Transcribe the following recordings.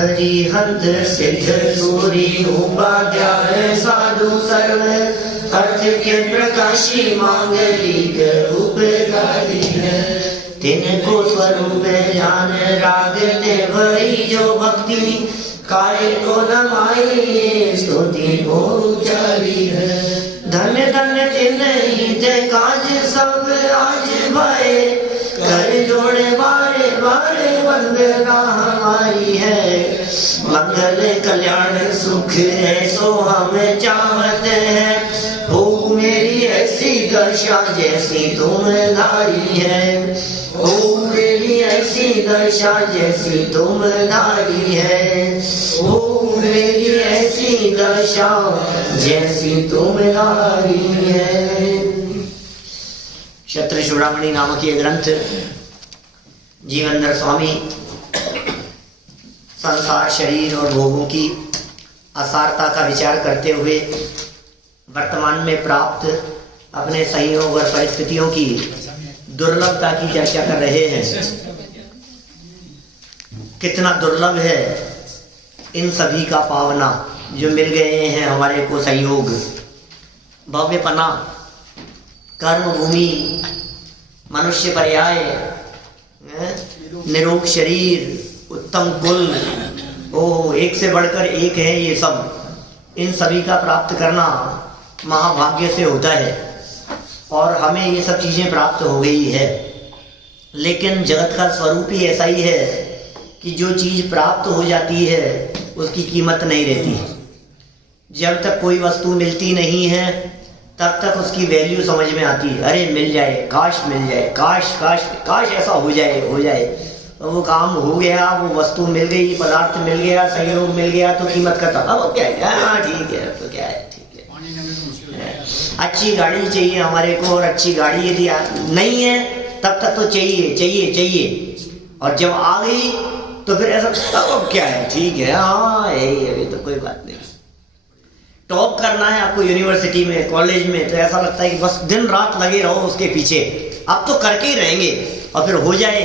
हरिहंत सिद्ध सूरी उपाध्याय साधु सर्व अर्थ के प्रकाशी मांगलिक उपकारी है। तिनको स्वरूप जान रागते भई जो भक्ति काय को नमाई स्तुति को उचारी है। धन्य धन्य तिन्हि ते काज सब आज भय कर जोड़े बारे बारे वंदना हमारी है। मंगल कल्याण सुख ऐसो हम चाहते हैं। हो मेरी ऐसी दशा जैसी तुम धारी है। हो मेरी ऐसी दशा जैसी तुम धारी है। हो मेरी ऐसी दशा जैसी तुम धारी है। क्षत्र चूड़ामणि नामक ये ग्रंथ जीवनधर स्वामी संसार, शरीर और भोगों की असारता का विचार करते हुए वर्तमान में प्राप्त अपने संयोग और परिस्थितियों की दुर्लभता की चर्चा कर रहे हैं। कितना दुर्लभ है इन सभी का पावना जो मिल गए हैं हमारे को संयोग। भव्यपना, कर्म भूमि, मनुष्य पर्याय, निरोग शरीर, उत्तम कुल, ओ एक से बढ़कर एक है। ये सब इन सभी का प्राप्त करना महाभाग्य से होता है और हमें ये सब चीजें प्राप्त हो गई है। लेकिन जगत का स्वरूप ही ऐसा ही है कि जो चीज प्राप्त हो जाती है उसकी कीमत नहीं रहती। जब तक कोई वस्तु मिलती नहीं है तब तक उसकी वैल्यू समझ में आती है। अरे मिल जाए, काश मिल जाए, काश काश काश ऐसा हो जाए हो जाए। तो वो काम हो गया, वो वस्तु मिल गई, पदार्थ मिल गया, संयोग मिल गया तो कीमत करता। अब क्या है, हाँ ठीक है, तो क्या है, ठीक है। अच्छी गाड़ी चाहिए हमारे को और अच्छी गाड़ी यदि नहीं है तब तक तो चाहिए चाहिए चाहिए, और जब आ गई तो फिर ऐसा अब क्या है, ठीक है, हाँ यही अभी तो कोई बात नहीं। टॉप करना है आपको यूनिवर्सिटी में, कॉलेज में, तो ऐसा लगता है कि बस दिन रात लगे रहो उसके पीछे, अब तो करके ही रहेंगे। और फिर हो जाए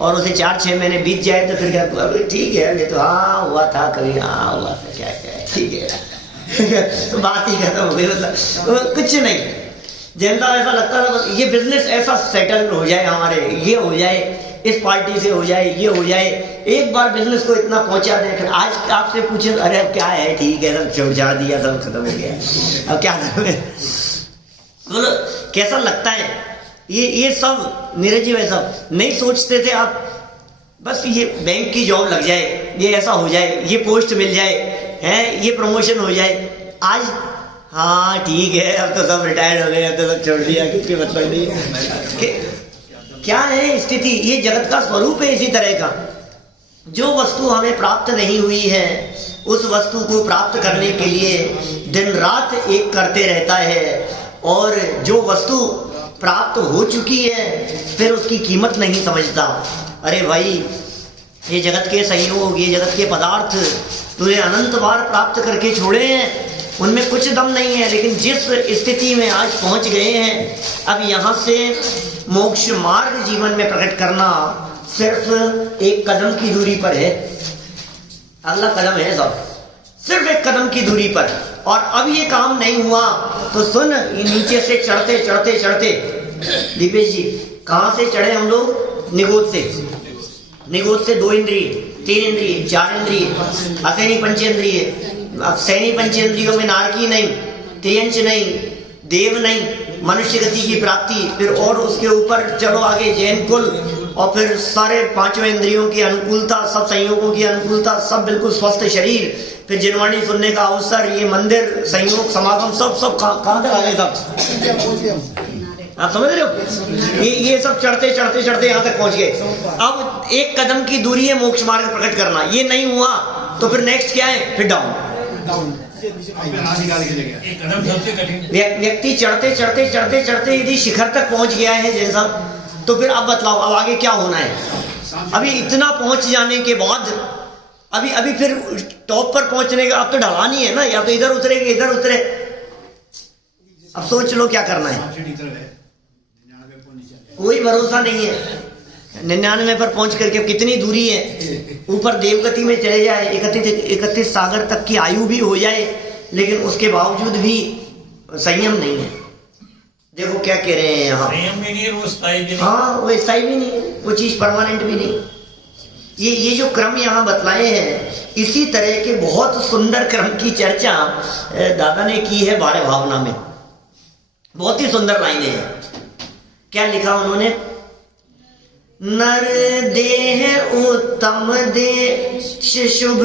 और उसे 4-6 महीने बीत जाए तो फिर क्या, ठीक है ये तो हाँ हुआ था कभी, हाँ हुआ था, क्या क्या है, ठीक है। तो बात ही खत्म हो गई, मतलब कुछ नहीं। जनता ऐसा लगता था बस ये बिजनेस ऐसा सेटल हो जाए हमारे, ये हो जाए, इस पार्टी से हो जाए, ये हो जाए, एक बार बिजनेस को इतना पहुंचा दे। फिर आज आपसे पूछे अरे अब क्या है, ठीक है, सब छोड़ दिया, सब खत्म हो गया, अब क्या बोलो कैसा लगता है। ये सब निर्जीव है, सब नहीं सोचते थे आप बस ये बैंक की जॉब लग जाए, ये ऐसा हो जाए, ये पोस्ट मिल जाए, है ये प्रमोशन हो जाए। आज हाँ ठीक है, अब तो सब रिटायर हो गए, अब तो सब छोड़ दिया, किसकी मतलब नहीं। क्या है स्थिति, ये जगत का स्वरूप है इसी तरह का। जो वस्तु हमें प्राप्त नहीं हुई है उस वस्तु को प्राप्त करने के लिए दिन रात एक करते रहता है, और जो वस्तु प्राप्त हो चुकी है फिर उसकी कीमत नहीं समझता। अरे भाई ये जगत के संयोग, ये जगत के पदार्थ तुझे अनंत बार प्राप्त करके छोड़े हैं, उनमें कुछ दम नहीं है। लेकिन जिस स्थिति में आज पहुंच गए हैं, अब यहाँ से मोक्ष मार्ग जीवन में प्रकट करना सिर्फ एक कदम की दूरी पर है। अगला कदम है सब सिर्फ एक कदम की दूरी पर। और अब ये काम नहीं हुआ तो सुन, ये नीचे से चढ़ते चढ़ते चढ़ते, दीपेश जी कहां से चढ़े हम लोग, निगोद से। निगोद से 2 इंद्रिय, 3 इंद्रिय, 4 इंद्रिय, असैनी पंचेंद्रिय। अब सैनी पंचेंद्रियों में नारकी नहीं, त्रियंच नहीं, देव नहीं, मनुष्य गति की प्राप्ति, फिर और उसके ऊपर चलो आगे जैन कुल, और फिर सारे 5 इंद्रियों की अनुकूलता, सब संयोगों की अनुकूलता, सब बिल्कुल स्वस्थ शरीर, फिर जिनवाणी सुनने का अवसर, ये मंदिर, संयोग, समागम, सब कहाँ तक आ गए सब, आप समझ रहे हो। ये सब चढ़ते चढ़ते चढ़ते यहाँ तक पहुंच गए। अब एक कदम की दूरी है मोक्ष मार्ग प्रकट करना, ये नहीं हुआ तो फिर नेक्स्ट क्या है, फिर डाउन। व्यक्ति चढ़ते चढ़ते चढ़ते चढ़ते यदि शिखर तक पहुंच गया है जैसा, तो फिर अब बतलाओ अब आगे क्या होना है। अभी इतना पहुंच जाने के बाद अभी फिर टॉप पर पहुंचने का अब तो ढलान ही है ना, या तो इधर उतरे कि इधर उतरे। अब सोच लो क्या करना है, कोई भरोसा नहीं है। 99 पर पहुंच करके कितनी दूरी है, ऊपर देवगति में चले जाए, 31 सागर तक की आयु भी हो जाए, लेकिन उसके बावजूद भी संयम नहीं है। देखो क्या कह रहे हैं यहाँ, संयम भी नहीं है, वो स्थायी भी नहीं। हाँ, वो स्थायी भी नहीं है, वो चीज परमानेंट भी नहीं। ये जो क्रम यहाँ बतलाए हैं, इसी तरह के बहुत सुंदर क्रम की चर्चा दादा ने की है बाड़े भावना में। बहुत ही सुंदर लाइनें हैं। क्या लिखा उन्होंने, नर देह उत्तम देश शुभ,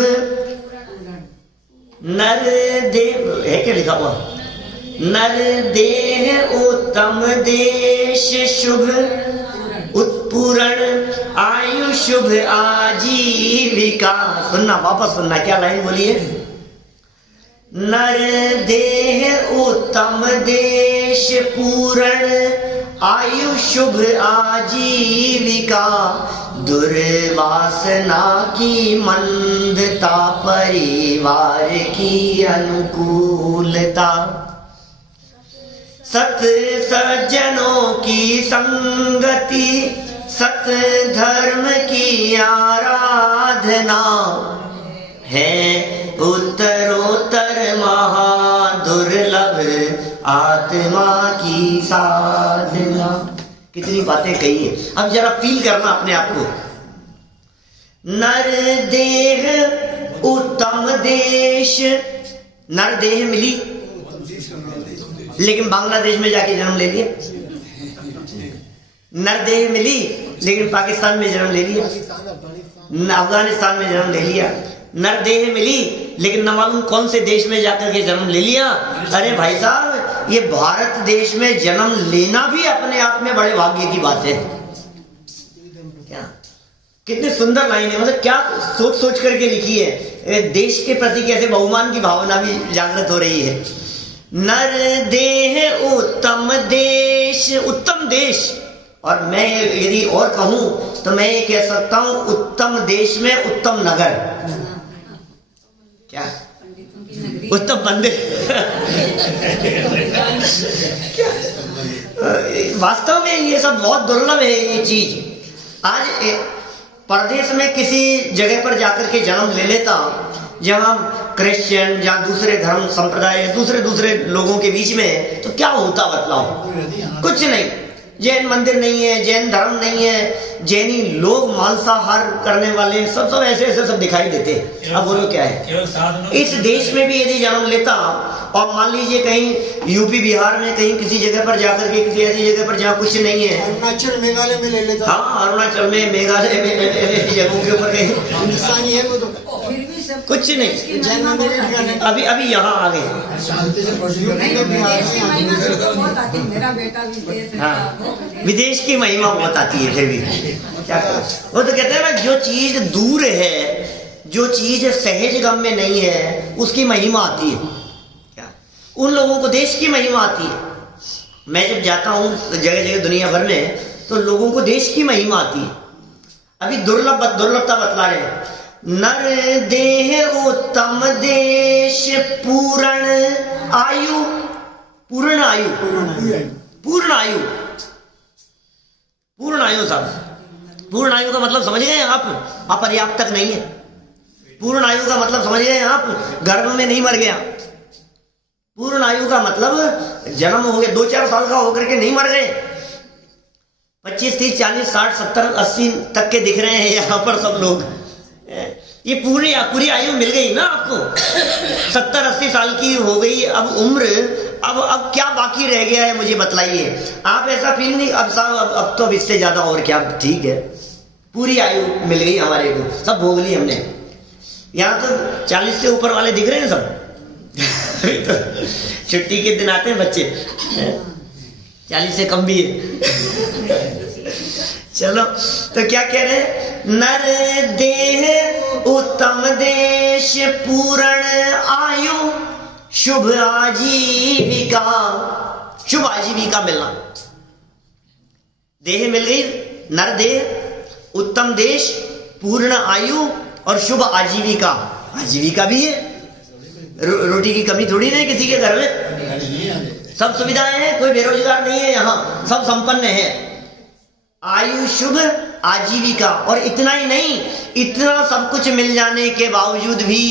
नर देह है क्या लिखा हुआ, नर देह उत्तम देश शुभ, उत्पूर्ण आयु शुभ आजीविका। सुनना, वापस सुनना, क्या लाइन बोलिए, नर देह उत्तम देश पूर्ण आयु शुभ आजीविका, दुर्वासना की मंदता परिवार की अनुकूलता, सत सज्जनों की संगति, सत धर्म की आराधना, है उत्तरोत्तर महादुर्लभ आत्मा की साधना। कितनी बातें कही है, अब जरा फील करना अपने आप को। नर देह उत्तम देश, नर देह मिली लेकिन बांग्लादेश में जाके जन्म ले लिया, नर देह मिली लेकिन पाकिस्तान में जन्म ले लिया, अफगानिस्तान में जन्म ले लिया, नर देह मिली लेकिन न मालूम कौन से देश में जाकर के जन्म ले लिया। अरे भाई साहब, ये भारत देश में जन्म लेना भी अपने आप में बड़े भाग्य की बात है। क्या कितनी सुंदर लाइन है, मतलब क्या सोच सोच करके लिखी है। देश के प्रति कैसे बहुमान की भावना भी जागृत हो रही है। नर देह उत्तम देश, उत्तम देश, और मैं यदि और कहूं तो मैं ये कह सकता हूं उत्तम देश में उत्तम नगर, क्या उत्तम मंदिर वास्तव में ये सब बहुत दुर्लभ है। ये चीज आज परदेश में किसी जगह पर जाकर के जन्म ले लेता, जहां क्रिश्चियन या दूसरे धर्म संप्रदाय दूसरे लोगों के बीच में, तो क्या होता बतलाओ, कुछ नहीं। जैन मंदिर नहीं है, जैन धर्म नहीं है, जैनी लोग मांसाहार करने वाले सब ऐसे सब दिखाई देते। अब बोलो क्या है। इस देश में भी यदि जन्म लेता और मान लीजिए कहीं यूपी बिहार में कहीं किसी जगह पर जाकर के, किसी ऐसी जगह पर जहाँ कुछ नहीं है, अरुणाचल मेघालय में ले लेता, हाँ अरुणाचल में, मेघालय में, ऐसी जगहों के ऊपर कहीं हिंदुस्तानी है वो तो कुछ नहीं। अभी यहाँ आ गए। हाँ, विदेश की महिमा बहुत आती है फिर भी क्या करो। वो तो कहते हैं ना, जो चीज दूर है, जो चीज सहज गम में नहीं है, उसकी महिमा आती है। क्या उन लोगों को देश की महिमा आती है। मैं जब जाता हूँ जगह जगह दुनिया भर में, तो लोगों को देश की महिमा आती है। अभी दुर्लभता बतला रहे हैं। नर देह उत्तम देश पूर्ण आयु, पूर्ण आयु, पूर्ण आयु, पूर्ण आयु साहब। पूर्ण आयु का मतलब समझ गए आप, अपर्याप्त तक नहीं है। पूर्ण आयु का मतलब समझ गए आप, गर्भ में नहीं मर गया। पूर्ण आयु का मतलब जन्म हो गया, 2-4 साल का होकर के नहीं मर गए। 25, 30, 40, 60, 70, 80 तक के दिख रहे हैं यहाँ पर सब लोग। ये पूरी आयु मिल गई ना आपको, 70-80 साल की हो गई अब उम्र। अब क्या बाकी रह गया है, मुझे बतलाइए। आप ऐसा फील नहीं, अब साहब अब तो इससे ज्यादा और क्या, ठीक है पूरी आयु मिल गई हमारे को, सब भोग ली हमने। यहाँ तो 40 से ऊपर वाले दिख रहे हैं सब। तो छुट्टी के दिन आते हैं बच्चे, 40 से कम भी है। चलो, तो क्या कह रहे हैं, नर देह उत्तम देश पूर्ण आयु शुभ आजीविका, शुभ आजीविका मिलना। देह मिल गई, नर देह, उत्तम देश, पूर्ण आयु और शुभ आजीविका। आजीविका भी है, रोटी की कमी थोड़ी नहीं किसी के घर में, सब सुविधाएं हैं, कोई बेरोजगार नहीं है यहाँ, सब संपन्न है। आयु शुभ आजीविका, और इतना ही नहीं, इतना सब कुछ मिल जाने के बावजूद भी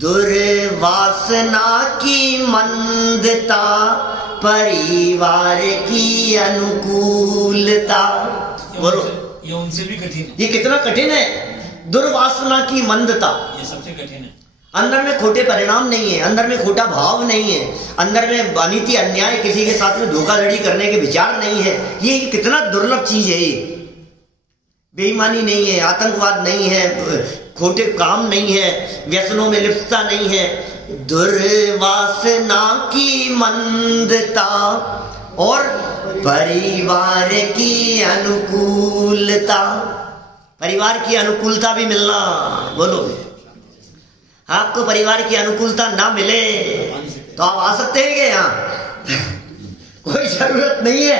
दुर्वासना की मंदता, परिवार की अनुकूलता। बोलो, ये उनसे भी कठिन है। ये कितना कठिन है, दुर्वासना की मंदता। ये सबसे कठिन है। अंदर में खोटे परिणाम नहीं है, अंदर में खोटा भाव नहीं है, अंदर में अनीति अन्याय, किसी के साथ में धोखाधड़ी करने के विचार नहीं है। ये कितना दुर्लभ चीज है। ये बेईमानी नहीं है, आतंकवाद नहीं है, खोटे काम नहीं है, व्यसनों में लिप्तता नहीं है। दुर्वासना की मंदता और परिवार की अनुकूलता। परिवार की अनुकूलता भी मिलना। बोलो, आपको परिवार की अनुकूलता ना मिले तो आप आ सकते हैं क्या यहाँ? कोई जरूरत नहीं है।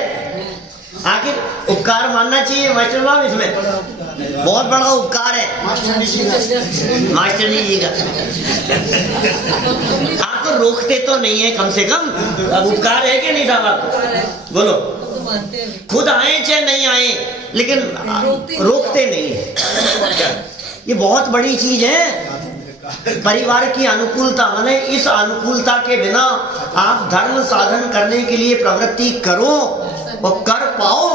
आखिर उपकार मानना चाहिए मास्टर साहब, इसमें बहुत बड़ा उपकार है मास्टर जी का। आप तो रोकते तो नहीं है कम से कम, अब उपकार है कि नहीं साहब आपको? बोलो, खुद आए चाहे नहीं आए, लेकिन रोकते नहीं है। ये बहुत बड़ी चीज है। परिवार की अनुकूलता, माने इस अनुकूलता के बिना आप धर्म साधन करने के लिए प्रवृत्ति करो और कर पाओ,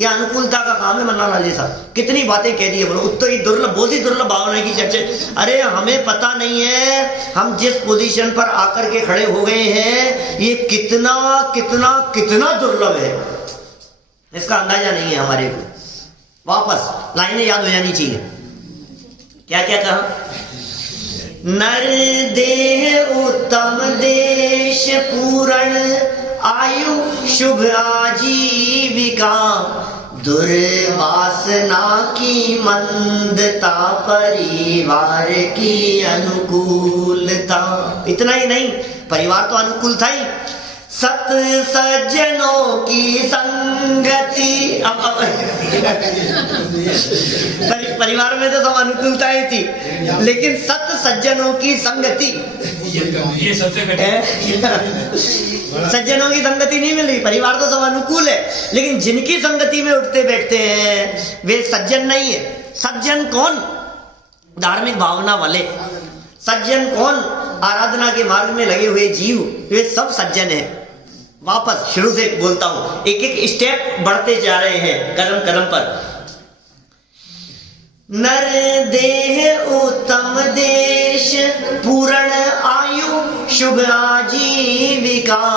यह अनुकूलता का काम है। मन्ना लाल जी साहब कितनी बातें कह दी है। बोलो, तो ये दुर्लभ, बहुत ही दुर्लभ भावना की चर्चा। अरे हमें पता नहीं है हम जिस पोजीशन पर आकर के खड़े हो गए हैं ये कितना कितना कितना दुर्लभ है, इसका अंदाजा नहीं है हमारे को। वापस लाइनें याद हो जानी चाहिए। क्या क्या कहा? नर देह उत्तम देश पूर्ण, आयु शुभ आजीविका, दुर्वासना की मंदता, परिवार की अनुकूलता। इतना ही नहीं, परिवार तो अनुकूल था ही, सत सज्जनों की संगति। अब परिवार में तो सब अनुकूलताएं थी, लेकिन सत सज्जनों की संगति, ये सबसे कठिन। सज्जनों की संगति नहीं मिल रही। परिवार तो सब अनुकूल है, लेकिन जिनकी संगति में उठते बैठते हैं वे सज्जन नहीं है। सज्जन कौन? धार्मिक भावना वाले। सज्जन कौन? आराधना के मार्ग में लगे हुए जीव, वे सब सज्जन है। वापस शुरू से बोलता हूं, एक एक स्टेप बढ़ते जा रहे हैं कदम कदम पर। नर देह उत्तम देश पूर्ण, आयु शुभ आजीविका,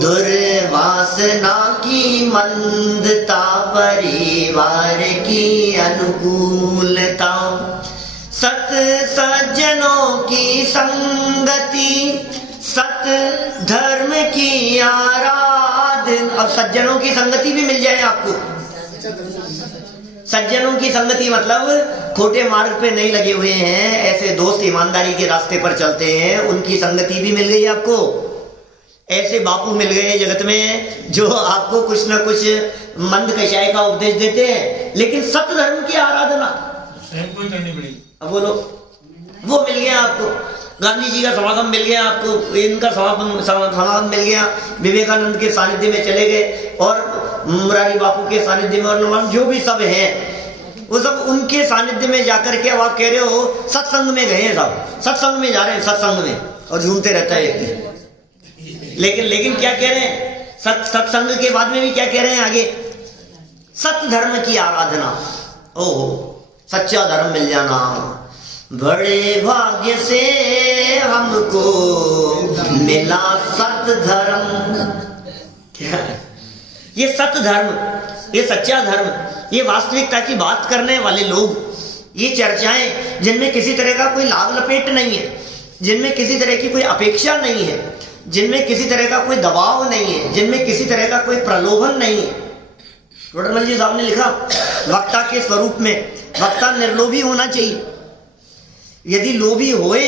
दुर्वासना की मंदता, परिवार की अनुकूलता, सत सज्जनों की संगति, सत धर्म की आराधना। अब सज्जनों की संगति भी मिल जाए आपको। सज्जनों की संगति मतलब खोटे मार्ग पे नहीं लगे हुए हैं, ऐसे दोस्त ईमानदारी के रास्ते पर चलते हैं, उनकी संगति भी मिल गई आपको। ऐसे बापू मिल गए जगत में जो आपको कुछ ना कुछ मंद कषाय का उपदेश देते हैं, लेकिन सत्य धर्म की आराधना स्वयं को ही करनी पड़ेगी। अब बोलो, वो मिल गया आपको। गांधी जी का समागम मिल गया आपको, इनका समागम मिल गया, विवेकानंद के सानिध्य में चले गए, और मुरारी बापू के सानिध्य में, और जो भी सब हैं वो सब उनके सानिध्य में जाकर के अब आप कह रहे हो सत्संग में गए हैं, सब सत्संग में जा रहे हैं, सत्संग में, और झूमते रहता है व्यक्ति। लेकिन क्या कह रहे हैं? सत्संग के बाद में भी क्या कह रहे हैं आगे? सत्य धर्म की आराधना। ओहो, सच्चा धर्म मिल जाना, बड़े भाग्य से हमको मिला सत्य धर्म। क्या ये सत्य धर्म, ये सच्चा धर्म, ये वास्तविकता की बात करने वाले लोग, ये चर्चाएं जिनमें किसी तरह का कोई लाभ लपेट नहीं है, जिनमें किसी तरह की कोई अपेक्षा नहीं है, जिनमें किसी तरह का कोई दबाव नहीं है, जिनमें किसी तरह का कोई प्रलोभन नहीं है। टोडरमल जी साहब ने लिखा, वक्ता के स्वरूप में वक्ता निर्लोभी होना चाहिए। यदि लोभी होए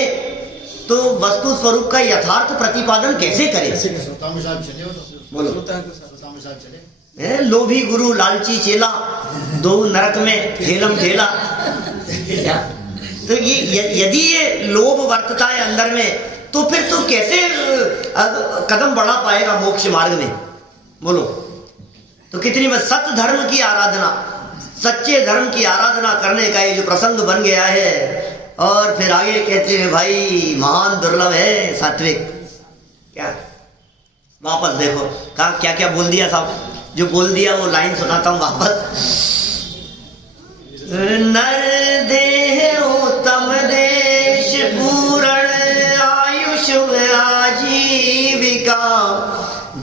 तो वस्तु स्वरूप का यथार्थ प्रतिपादन कैसे करे? बोलो, लोभी गुरु लालची चेला, दो नरक में ठेलम ठेला। तो ये यदि ये लोभ वर्तता है अंदर में, तो फिर तो कैसे कदम बढ़ा पाएगा मोक्ष मार्ग में? बोलो, तो कितनी बस सत्य धर्म की आराधना, सच्चे धर्म की आराधना करने का ये जो प्रसंग बन गया है। और फिर आगे कहते हैं भाई महान दुर्लभ है सात्विक। क्या वापस देखो कहा क्या क्या बोल दिया साहब, जो बोल दिया वो लाइन सुनाता हूं वापस। नर देह उत्तम देश पूर्ण आयुष आजीविका,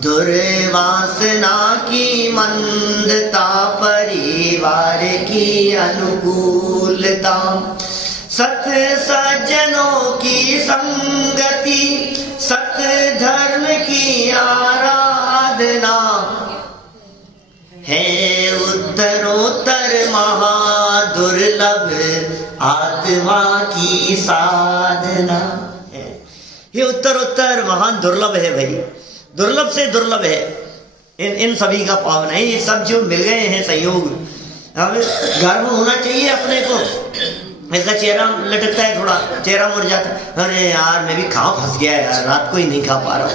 दुर्वासना की मंदता परिवार की अनुकूलता, सत्य सज्जनों की संगति, सत्य धर्म की आराधना है उत्तरोत्तर महादुर्लभ आत्मा की साधना है। ये उत्तरोत्तर महान दुर्लभ है भाई, दुर्लभ से दुर्लभ है। इन सभी का पावन है। ये सब जो मिल गए हैं संयोग, अब गर्व होना चाहिए अपने को। इसका चेहरा लटकता है, थोड़ा चेहरा मुड़ जाता है, अरे यार मैं भी कहाँ फंस गया यार, रात को ही नहीं खा पा रहा हूँ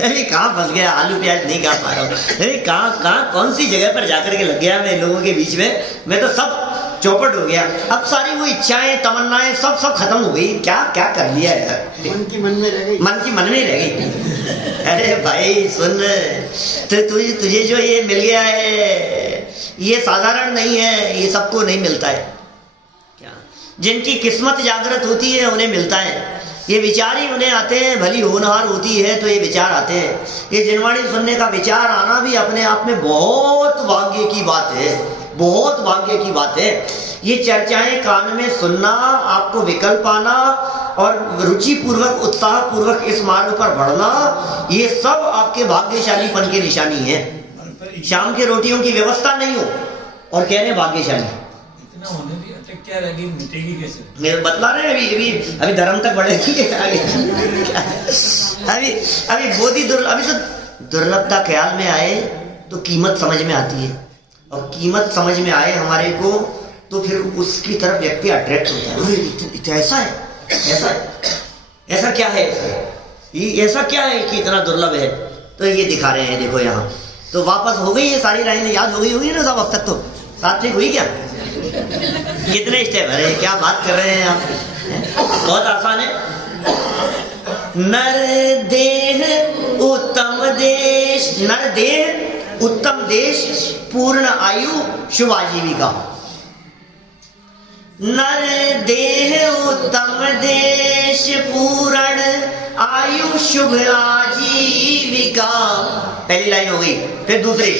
अरे कहाँ फंस गया, आलू प्याज नहीं खा पा रहा हूँ, अरे कहाँ कौन सी जगह पर जाकर के लग गया मैं लोगों के बीच में, मैं तो सब चौपट हो गया। अब सारी वो इच्छाएं तमन्नाएं सब खत्म हो गई। क्या क्या कर लिया यार, मन की मन में रह गई, मन की मन में रह गई। अरे भाई सुन, तो तुझे जो ये मिल गया है ये साधारण नहीं है, ये सबको नहीं मिलता है। क्या जिनकी किस्मत जागृत होती है उन्हें मिलता है, ये विचार ही उन्हें आते हैं। भली होनहार होती है तो ये विचार आते हैं। ये जिनवाणी सुनने का विचार आना भी अपने आप में बहुत भाग्य की बात है, बहुत भाग्य की बात है। ये चर्चाएं कान में सुनना, आपको विकल्प आना और रुचि पूर्वक उत्साह पूर्वक इस मार्ग पर बढ़ना, ये सब आपके भाग्यशालीपन की निशानी है। शाम के रोटियों की व्यवस्था नहीं हो और कह रहे भाग्यशाली, इतना होने भी अटक क्या लगी, मिटेगी कैसे? मेरे बतला रहे हैं अभी धर्म तक बढ़ेगी आगे। अभी बोधी दुर्लभ, अभी तो दुर्लभता ख्याल में आए तो कीमत समझ में आती है, और कीमत समझ में आए हमारे को तो फिर उसकी तरफ व्यक्ति अट्रैक्ट होता है। ऐसा है, ऐसा है, ऐसा क्या है, ये ऐसा क्या है कि इतना दुर्लभ है। तो ये दिखा रहे हैं, देखो यहाँ तो वापस हो गई ये सारी लाइनें याद हो गई होगी ना सब अब तक, तो सात्विक हुई क्या? कितने स्टेप, अरे क्या बात कर रहे हैं आप, बहुत आसान है। नर देह उत्तम देश, नर देह उत्तम देश पूर्ण आयु शुभ आजीविका। नर देह उत्तम देश पूर्ण आयु शुभ आजीविका, पहली लाइन हो गई। फिर दूसरी,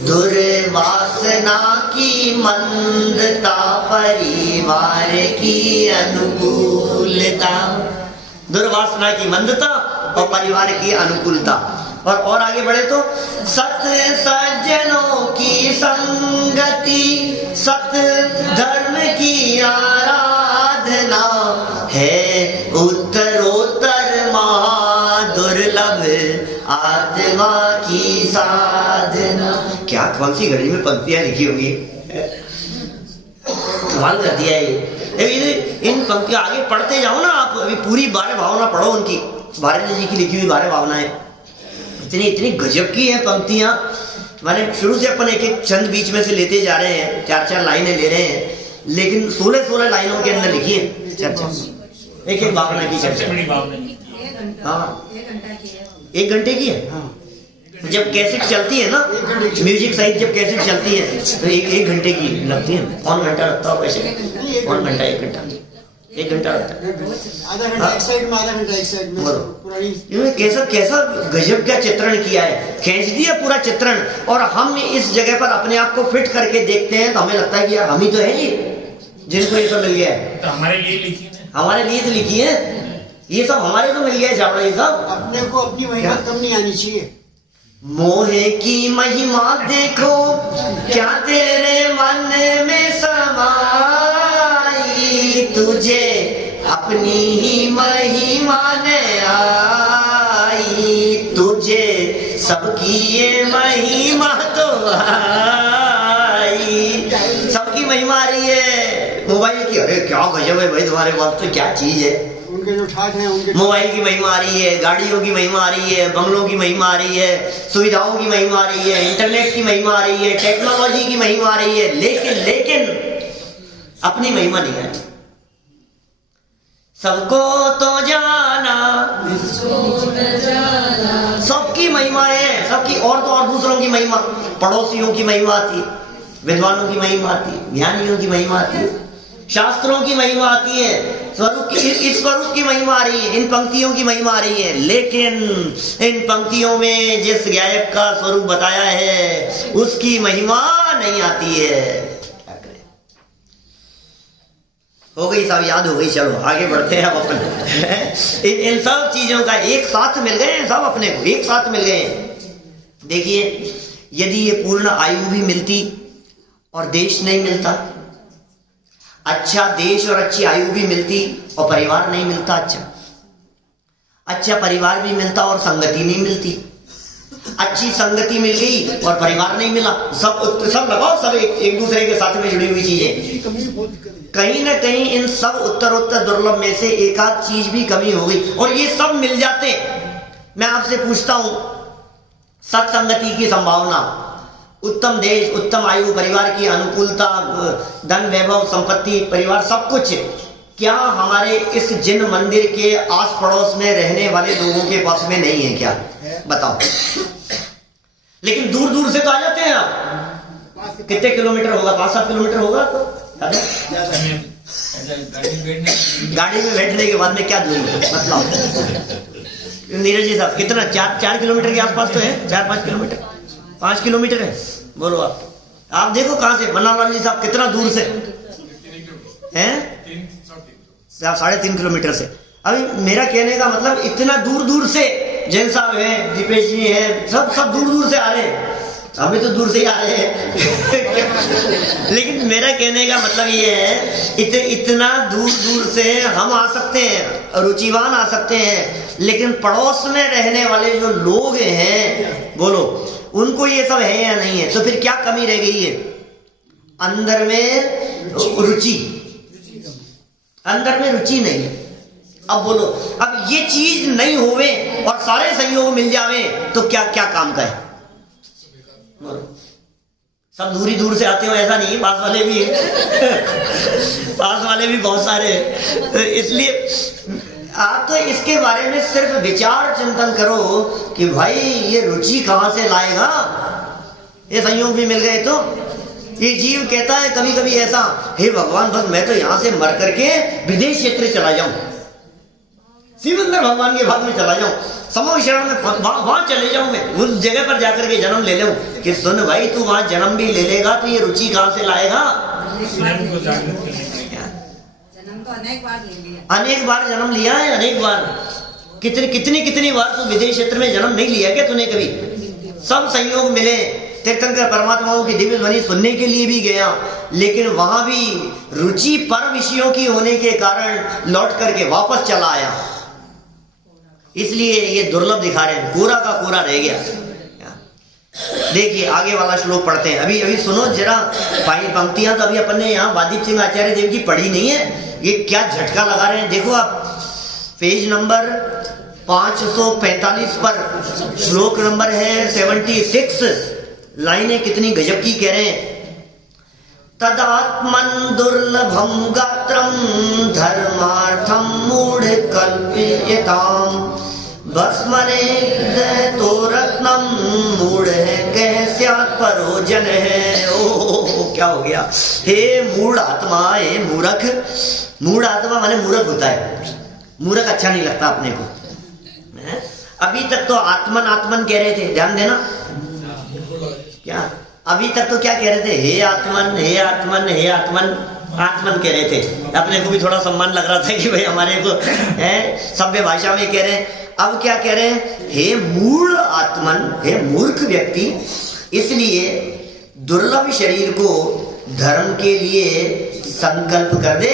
दुर्वासना की मंदता परिवार की अनुकूलता, दुर्वासना की मंदता और परिवार की अनुकूलता। और आगे बढ़े तो सत्य सज्जनों की संगति, सत्य धर्म की आराधना है उत्तरोत्तर महादुर्लभ आत्मा की साधना। क्या कौन सी घड़ी में पंक्तियां लिखी होंगी, कमाल कर दिया ये। इन पंक्तियां आगे पढ़ते जाओ ना आप, अभी पूरी बारह भावना पढ़ो उनकी, भारत जी की लिखी हुई बारह भावनाएं इतनी गजब की है पंक्तियां। माने शुरू से अपन एक एक छंद बीच में से लेते जा रहे हैं, 4-4 लाइनें ले रहे हैं, लेकिन 16 लाइनों के अंदर लिखी है चर्चा, एक एक भावना की चर्चा। हाँ 1 घंटे की है। जब कैसेट चलती है ना, म्यूजिक सहित जब कैसेट चलती है तो एक घंटे की लगती है। कौन घंटा लगता है वैसे, कौन घंटा, 1 घंटा, 1 घंटा लगता है, आधा घंटा एक साइड में, आधा घंटा एक साइड में। कैसा गजब का चित्रण किया है, खींच दिया पूरा चित्रण। और हम इस जगह पर अपने आप को फिट करके देखते हैं तो हमें लगता है कि यार हम ही तो है ये जिनको ये सब मिल गया है। तो हमारे लिए लिखी है, हमारे लिए तो लिखी है ये सब, हमारे तो मिल गया है चावड़ा ये सब। अपने को अपनी महिमा कम नहीं आनी चाहिए। मोहे की महिमा देखो क्या तेरे मन में समाई, तुझे अपनी ही महिमा ने आई, तुझे सबकी ये महिमा तो आई। सबकी महिमा आ रही है मोबाइल की। अरे क्या गजब है भाई तुम्हारे पास, तो क्या चीज है, उनके जो ठाठ हैं उनके मोबाइल की महिमा आ रही है, गाड़ियों की महिमा आ रही है, बंगलों की महिमा आ रही है, सुविधाओं की महिमा आ रही है, इंटरनेट की महिमा आ रही है, टेक्नोलॉजी की महिमा आ रही है, लेकिन अपनी महिमा नहीं है। सबको तो जाना, सबकी महिमा है, सबकी, और तो और दूसरों की महिमा, पड़ोसियों की महिमा आती है, विद्वानों की महिमा आती है, ज्ञानियों की महिमा आती है, शास्त्रों की महिमा आती है, स्वरूप की, इस स्वरूप की महिमा आ रही है, इन पंक्तियों की महिमा आ रही है। लेकिन इन पंक्तियों में जिस गायक का स्वरूप बताया है उसकी महिमा नहीं आती है। क्या करें, हो गई साहब, याद हो गई, चलो आगे बढ़ते हैं अब अपन। इन सब चीजों का एक साथ मिल गए हैं, सब अपने को एक साथ मिल गए हैं। देखिए, यदि ये पूर्ण आयु भी मिलती और देश नहीं मिलता, अच्छा देश और अच्छी आयु भी मिलती और परिवार नहीं मिलता, अच्छा परिवार भी मिलता और संगति नहीं मिलती, अच्छी संगति मिल गई और परिवार नहीं मिला, सब लगाओ, सब एक दूसरे के साथ में जुड़ी हुई चीजें, कहीं ना कहीं इन सब उत्तरोत्तर दुर्लभ में से एक आध चीज भी कमी हो गई। और ये सब मिल जाते, मैं आपसे पूछता हूं, सत्संगति की संभावना, उत्तम देश, उत्तम आयु, परिवार की अनुकूलता, धन वैभव संपत्ति, परिवार, सब कुछ, क्या हमारे इस जिन मंदिर के आस पड़ोस में रहने वाले लोगों के पास में नहीं है क्या? बताओ। लेकिन दूर दूर से तो आ जाते हैं आप। कितने किलोमीटर होगा? 5-7 किलोमीटर होगा। गाड़ी में बैठने के बाद में क्या दूरी मतलब? नीरज जी साहब, कितना? 4 किलोमीटर के आसपास तो है, 4-5 किलोमीटर, 5 किलोमीटर है। बोलो आप देखो कहां से, बनालाल जी साहब कितना दूर से हैं? 3.5 किलोमीटर से। अभी मेरा कहने का मतलब, इतना दूर दूर से जैन साहब हैं, दीपेश जी हैं, सब दूर दूर से आ रहे हैं। अभी तो दूर से ही आ रहे हैं। लेकिन मेरा कहने का मतलब ये है, इतना दूर दूर से हम आ सकते हैं, रुचिवान आ सकते हैं, लेकिन पड़ोस में रहने वाले जो लोग हैं, बोलो उनको ये सब है या नहीं है? तो फिर क्या कमी रह गई है? अंदर में रुचि, अंदर में रुचि नहीं है। अब बोलो, अब ये चीज नहीं होवे और सारे संयोग मिल जावे तो क्या क्या काम का है? सब दूरी दूर से आते हो ऐसा नहीं, पास वाले भी है। पास वाले भी बहुत सारे हैं। तो इसलिए आप तो इसके बारे में सिर्फ विचार चिंतन करो कि भाई ये रुचि कहां से लाएगा? ये संयोग भी मिल गए तो ये जीव कहता है कभी कभी ऐसा, हे भगवान, बस मैं तो यहां से मर करके विदेश क्षेत्र चला जाऊं, शिवेंद्र भगवान के भाग में चला जाऊं, समूह शरण में वहां चले जाऊं, मैं उस जगह पर जाकर के जन्म ले लूं। कि सुन भाई, तू वहां जन्म भी ले लेगा तो ये रुचि कहां से लाएगा? तो अनेक बार ले लिया, अनेक बार जन्म लिया है, अनेक बार, कितनी बार तो विदेश क्षेत्र में जन्म नहीं लिया क्या तूने कभी? सब संयोग मिले, तीर्थंकर परमात्माओं की दिव्य ध्वनि सुनने के लिए भी गया, लेकिन वहां भी रुचि पर विषयों की होने के कारण लौट करके वापस चला आया। इसलिए ये दुर्लभ दिखा रहे हैं, कोरा का कोरा रह गया। देखिए आगे वाला श्लोक पढ़ते हैं। अभी सुनो जरा, पंक्तियां तो अभी अपन ने यहाँ वादीप सिंह आचार्य देव की पढ़ी नहीं है, ये क्या झटका लगा रहे हैं। देखो आप पेज नंबर 545 पर श्लोक नंबर है 76, लाइनें कितनी गजब की कह रहे हैं। तदात्मन दुर्लभम गात्रम धर्मार्थम मूढ़ कल्पयताम भस्मने तो रत्नम मूढ़ है कैस्यात् परोजन है। ओ क्या हो गया? हे मूढ़ आत्मा, हे मूर्ख। मूढ़ आत्मा माने मूर्ख होता है, मूर्ख अच्छा नहीं लगता अपने को। अभी तक तो आत्मन आत्मन कह रहे थे, ध्यान देना। क्या अभी तक तो क्या कह रहे थे? हे आत्मन, हे आत्मन, हे आत्मन, आत्मन कह रहे थे। अपने को भी थोड़ा सम्मान लग रहा था कि भाई हमारे को है सभ्य भाषा में कह रहे हैं। अब क्या कह रहे हैं? हे मूढ़ आत्मन, हे मूर्ख व्यक्ति, इसलिए दुर्लभ शरीर को धर्म के लिए संकल्प कर दे।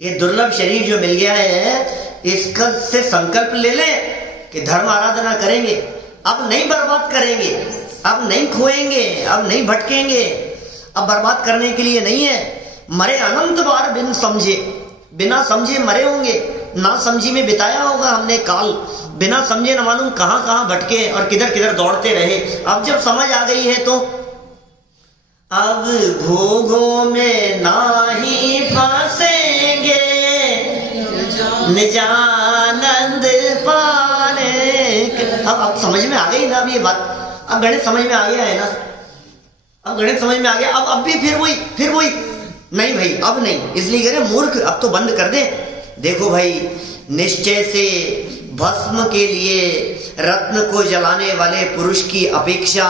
ये दुर्लभ शरीर जो मिल गया है, इसका से संकल्प ले ले कि धर्म आराधना करेंगे, अब नहीं बर्बाद करेंगे, अब नहीं खोएंगे, अब नहीं भटकेंगे, अब बर्बाद करने के लिए नहीं है। मरे अनंत बार बिन समझे, बिना समझे मरे होंगे, ना समझी में बिताया होगा हमने काल, बिना समझे न मालूम कहां कहां भटके और किधर किधर दौड़ते रहे। अब जब समझ आ गई है तो अब भोगों में नाही फंसेंगे, निजानंद पाने। अब समझ में आ गई ना अब ये बात, अब गणित समझ में आ गया है ना, अब गणित समझ में आ गया। अब भी फिर वही नहीं भाई, अब नहीं, इसलिए कह रहे मूर्ख अब तो बंद कर दे। देखो भाई, निश्चय से भस्म के लिए रत्न को जलाने वाले पुरुष की अपेक्षा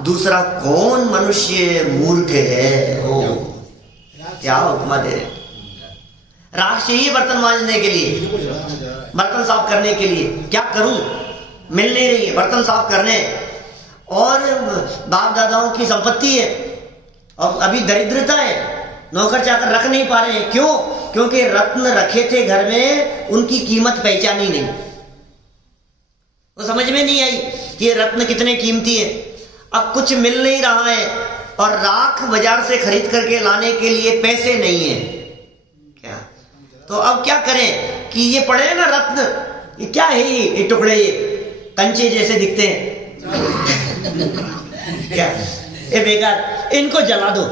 दूसरा कौन मनुष्य मूर्ख है। ओ क्या उपमा दे रहे, राख चाहिए बर्तन मांजने के लिए, बर्तन साफ करने के लिए, क्या करूं, मिल नहीं रही है बर्तन साफ करने, और बाप दादाओं की संपत्ति है और अभी दरिद्रता है, नौकर चाकर रख नहीं पा रहे हैं। क्यों? क्योंकि रत्न रखे थे घर में, उनकी कीमत पहचानी नहीं, वो समझ में नहीं आई कि ये रत्न कितने कीमती है। अब कुछ मिल नहीं रहा है और राख बाजार से खरीद करके लाने के लिए पैसे नहीं है क्या, तो अब क्या करें कि ये पड़े हैं ना रत्न, ये क्या है, ये टुकड़े ये कंचे जैसे दिखते हैं क्या, ये बेकार, इनको जला दो,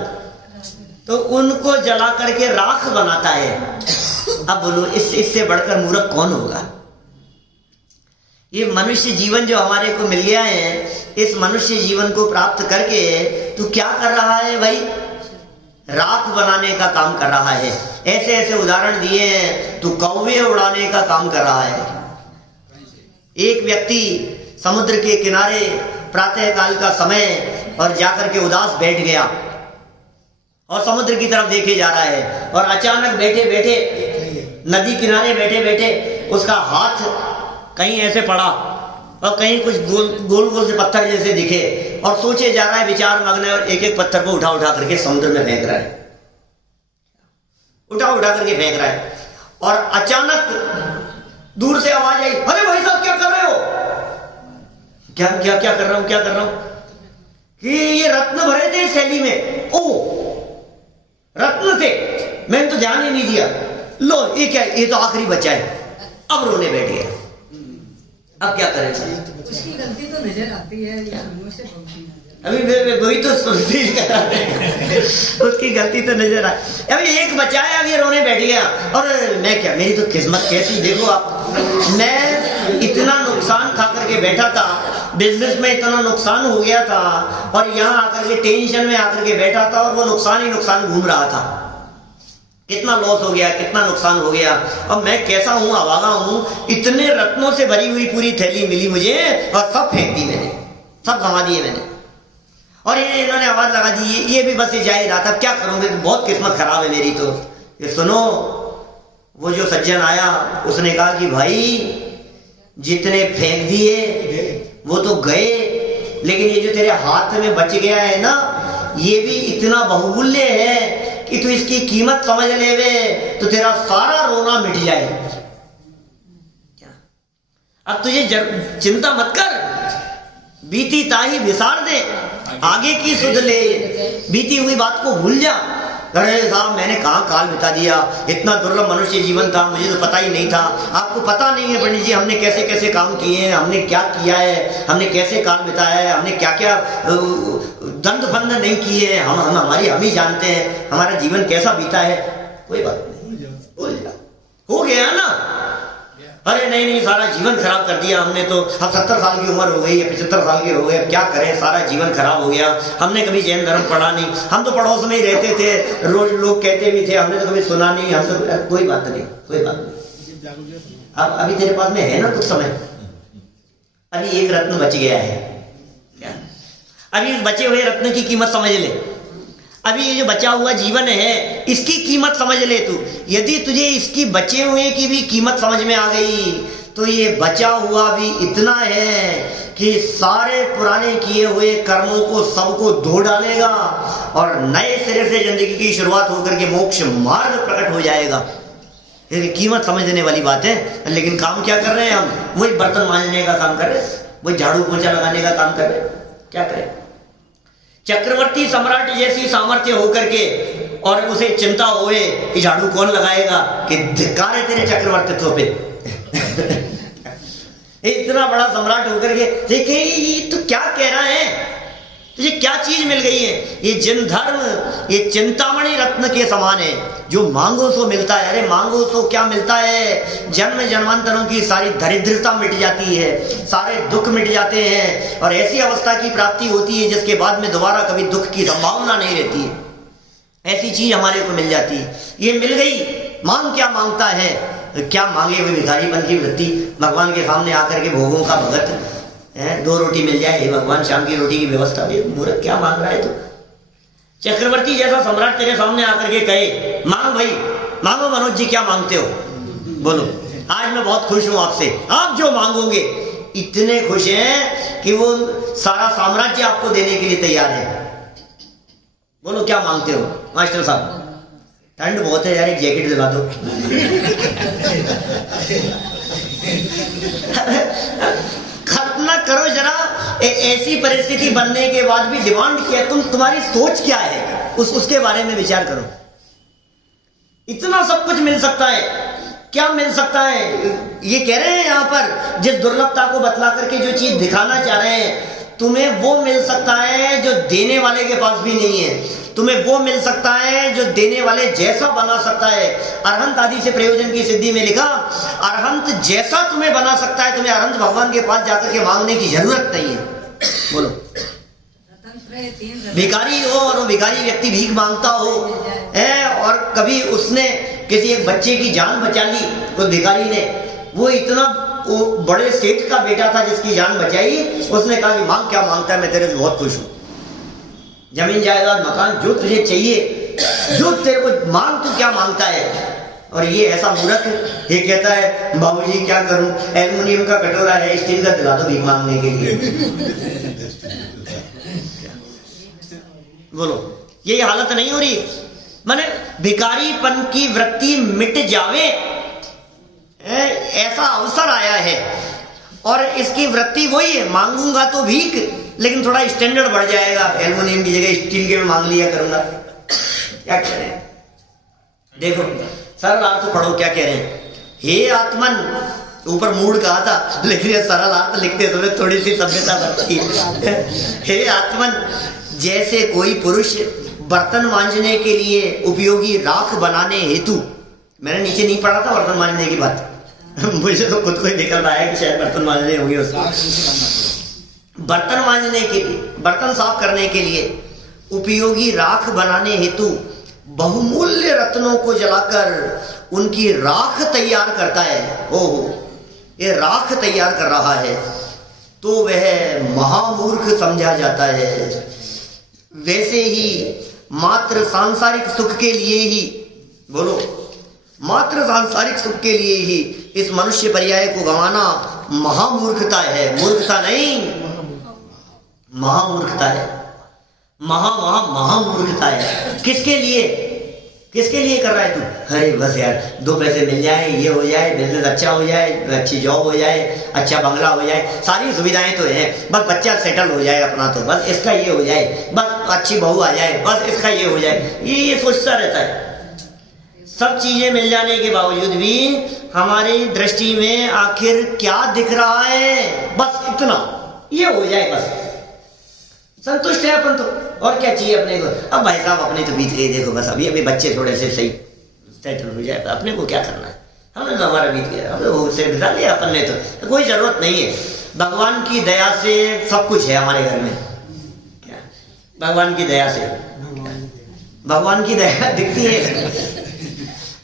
तो उनको जला करके राख बनाता है। अब बोलो इससे बढ़कर मूर्ख कौन होगा। ये मनुष्य जीवन जो हमारे को मिल गया है, इस मनुष्य जीवन को प्राप्त करके तू क्या कर रहा है भाई, राख बनाने का काम कर रहा है। ऐसे ऐसे उदाहरण दिए हैं, तू कौवे उड़ाने का काम कर रहा है। एक व्यक्ति समुद्र के किनारे प्रातः काल का समय और जाकर के उदास बैठ गया और समुद्र की तरफ देखे जा रहा है, और अचानक बैठे बैठे नदी किनारे बैठे बैठे उसका हाथ कहीं ऐसे पड़ा और कहीं कुछ गोल गोल से पत्थर जैसे दिखे, और सोचे जा रहा है, विचार मग्न है, और एक एक पत्थर को उठा उठा करके समुद्र में फेंक रहा है, उठा उठा करके फेंक रहा है। और अचानक दूर से आवाज आई, अरे भाई साहब क्या कर रहे हो, क्या क्या क्या कर रहा हूं, क्या कर रहा हूं, कि ये रत्न भरे थे थैली में। ओ रत्न थे, मैंने तो ध्यान ही नहीं दिया, लो ये क्या, ये तो आखिरी बच्चा है। अब रोने बैठ गया, अब क्या करें, उसकी गलती तो नजर आती है, अभी वही तो सुनती उसकी गलती तो नजर आए, अभी एक बच्चा है, अब ये रोने बैठ गया। और मैं क्या, मेरी तो किस्मत कैसी, देखो आप, मैं इतना नुकसान खा करके बैठा था, बिजनेस में इतना नुकसान हो गया था, और यहाँ आकर के टेंशन में आकर के बैठा था, और वो नुकसान ही नुकसान घूम रहा था। कितना लॉस हो गया, कितना नुकसान हो गया, और मैं कैसा हूं, अभागा हूं। इतने रत्नों से भरी हुई पूरी थैली मिली मुझे, और सब फेंक दी मैंने, सब गंवा दिए मैंने, और ये इन्होंने आवाज लगा दी, ये भी बस जा ही रहा था, क्या करूंगे, तो बहुत किस्मत खराब है मेरी। तो ये सुनो, वो जो सज्जन आया उसने कहा कि भाई जितने फेंक दिए वो तो गए, लेकिन ये जो तेरे हाथ में बच गया है ना, ये भी इतना बहुमूल्य है कि तू इसकी कीमत समझ ले वे, तो तेरा सारा रोना मिट जाए। अब तुझे चिंता मत कर, बीती ताही विसार दे, आगे की सुध ले, बीती हुई बात को भूल जा। अरे साहब मैंने कहाँ काल बिता दिया, इतना दुर्लभ मनुष्य जीवन था, मुझे तो पता ही नहीं था। आपको पता नहीं है पंडित जी, हमने कैसे कैसे काम किए हैं, हमने क्या किया है, हमने कैसे काल बिताया है, हमने क्या क्या दंड फंद नहीं किए हैं, हम ही जानते हैं हमारा जीवन कैसा बीता है। कोई बात नहीं, भूल जा, हो गया ना। अरे नहीं नहीं, सारा जीवन खराब कर दिया हमने तो, अब 70 साल की उम्र हो गई है, 75 साल के हो गए, अब क्या करें, सारा जीवन खराब हो गया। हमने कभी जैन धर्म पढ़ा नहीं, हम तो पड़ोस में ही रहते थे, रोज लोग कहते भी थे, हमने तो कभी सुना नहीं, हम तो कोई बात नहीं, कोई बात नहीं। अब अभी तेरे पास में है ना कुछ समय, अभी एक रत्न बच गया है क्या, अभी बचे हुए रत्न की कीमत समझ ले, अभी ये जो बचा हुआ जीवन है इसकी कीमत समझ ले तू। यदि तुझे इसकी बचे हुए की भी कीमत समझ में आ गई, तो ये बचा हुआ भी इतना है कि सारे पुराने किए हुए कर्मों को सबको धो डालेगा, और नए सिरे से जिंदगी की शुरुआत होकर के मोक्ष मार्ग प्रकट हो जाएगा। ये कीमत समझने वाली बात है। लेकिन काम क्या कर रहे हैं हम, वही बर्तन मांजने का काम कर रहे हैं, वही झाड़ू पोंछा लगाने का काम कर रहे हैं। क्या करें, चक्रवर्ती सम्राट जैसी सामर्थ्य होकर के और उसे चिंता होए कि झाड़ू कौन लगाएगा, कि धिक्कार है तेरे चक्रवर्तित्व पे। इतना बड़ा सम्राट होकर के देखे ये तो क्या कह रहा है, तुझे क्या चीज मिल गई है? ये जिन धर्म, ये चिंतामणि रत्न के समान है, जो मांगो सो मिलता है। अरे मांगो सो क्या मिलता है? जन्म जन्मांतरों की सारी दरिद्रता मिट जाती है, सारे दुख मिट जाते हैं, और ऐसी अवस्था की प्राप्ति होती है जिसके बाद में दोबारा कभी दुख की संभावना नहीं रहती है। ऐसी चीज हमारे को मिल जाती है, ये मिल गई। मांग क्या मांगता है? क्या मांगे? वो भिखारीपन की वृत्ति, भगवान के सामने आकर के भोगों का भगत है। 2 रोटी मिल जाए, हे भगवान शाम की रोटी की व्यवस्था। मूर्ख, क्या मांग रहा है तू? चक्रवर्ती जैसा सम्राट तेरे सामने आकर के कहे मांग भाई, मांगो मनोज जी, क्या मांगते हो? बोलो, आज मैं बहुत खुश हूं आपसे, आप जो मांगोगे। इतने खुश हैं कि वो सारा साम्राज्य आपको देने के लिए तैयार है। बोलो क्या मांगते हो? मास्टर साहब ठंड बहुत है यार, एक जैकेट दिला दो। कल्पना करो जरा, ऐसी परिस्थिति बनने के बाद भी डिमांड किया, तुम्हारी सोच क्या है? उसके बारे में विचार करो। इतना सब कुछ मिल सकता है, क्या मिल सकता है? ये कह रहे हैं यहां पर, जिस दुर्लभता को बतला करके जो चीज दिखाना चाह रहे हैं, तुम्हें वो मिल सकता है जो देने वाले के पास भी नहीं है। तुम्हें वो मिल सकता है जो देने वाले जैसा बना सकता है। अरहंत आदि से प्रयोजन की सिद्धि में लिखा, अरहंत जैसा तुम्हें बना सकता है, तुम्हें अरहंत भगवान के पास जाकर के मांगने की जरूरत नहीं है। बोलो, भिखारी हो और वो भिखारी व्यक्ति भीख मांगता हो है, और कभी उसने किसी एक बच्चे की जान बचा ली उस भिखारी ने, वो इतना वो बड़े सेठ का बेटा था जिसकी जान बचाई, उसने कहा कि मांग क्या मांगता है, मैं तेरे से बहुत खुश हूं, जमीन जायदाद मकान जो तुझे चाहिए, जो तेरे को मांग, तू क्या मांगता है? और ये ऐसा मूर्ख ये कहता है बाबूजी क्या करूं, एल्युमिनियम का कटोरा है, स्टील का दिला दो भीख मांगने के लिए। बोलो, ये हालत नहीं हो रही? माने भिखारीपन की वृत्ति मिट जावे, ऐसा अवसर आया है। और इसकी वृत्ति वही है, मांगूंगा तो भीख, लेकिन थोड़ा स्टैंडर्ड बढ़ जाएगा, एल्युमिनियम की जगह स्टील के में मांग लिया करूंगा। क्या कह रहे हैं? देखो सरल अर्थ पढ़ो, क्या कह रहे हैं? हे आत्मन, ऊपर मूड कहा था, लेकिन ये सरल अर्थ लिखते समय थोड़ी सी सभ्यता बढ़ती है। हे आत्मन, जैसे कोई पुरुष बर्तन मांजने के लिए उपयोगी राख बनाने हेतु, मैंने नीचे नहीं पढ़ा था बर्तन मांजने की बात, मुझे तो खुद को ही निकल रहा है कि शायद बर्तन मांजने होंगे उसको। बर्तन मांजने के लिए, बर्तन साफ करने के लिए उपयोगी राख बनाने हेतु बहुमूल्य रत्नों को जलाकर उनकी राख तैयार करता है। ओहो, ये राख तैयार कर रहा है तो वह महामूर्ख समझा जाता है। वैसे ही मात्र सांसारिक सुख के लिए ही, बोलो, मात्र सांसारिक सुख के लिए ही इस मनुष्य पर्याय को गंवाना महामूर्खता है। मूर्खता नहीं, महामूर्खता है। महामूर्खता है। किसके लिए, किसके लिए कर रहा है तू? अरे बस यार 2 पैसे मिल जाए, ये हो जाए, बिजनेस अच्छा हो जाए, अच्छी जॉब हो जाए, अच्छा बंगला हो जाए, सारी सुविधाएं तो है, बस बच्चा सेटल हो जाए अपना, तो बस इसका ये हो जाए, बस अच्छी बहू आ जाए, बस इसका ये हो जाए, ये सोचता रहता है। सब चीजें मिल जाने के बावजूद भी हमारी दृष्टि में आखिर क्या दिख रहा है? बस इतना, ये हो जाए, बस संतुष्ट है अपन तो, और क्या चाहिए अपने को? अब भाई साहब अपने तो बीत गए, देखो बस अभी बच्चे थोड़े से सही सेटल हो जाए, अपने को क्या करना है? हमने तो हमारा बीत गया, हमने वो से बिता लिया अपन ने, तो कोई जरूरत नहीं है। भगवान की दया से सब कुछ है हमारे घर में। क्या भगवान की दया से, भगवान की दया दिखती है।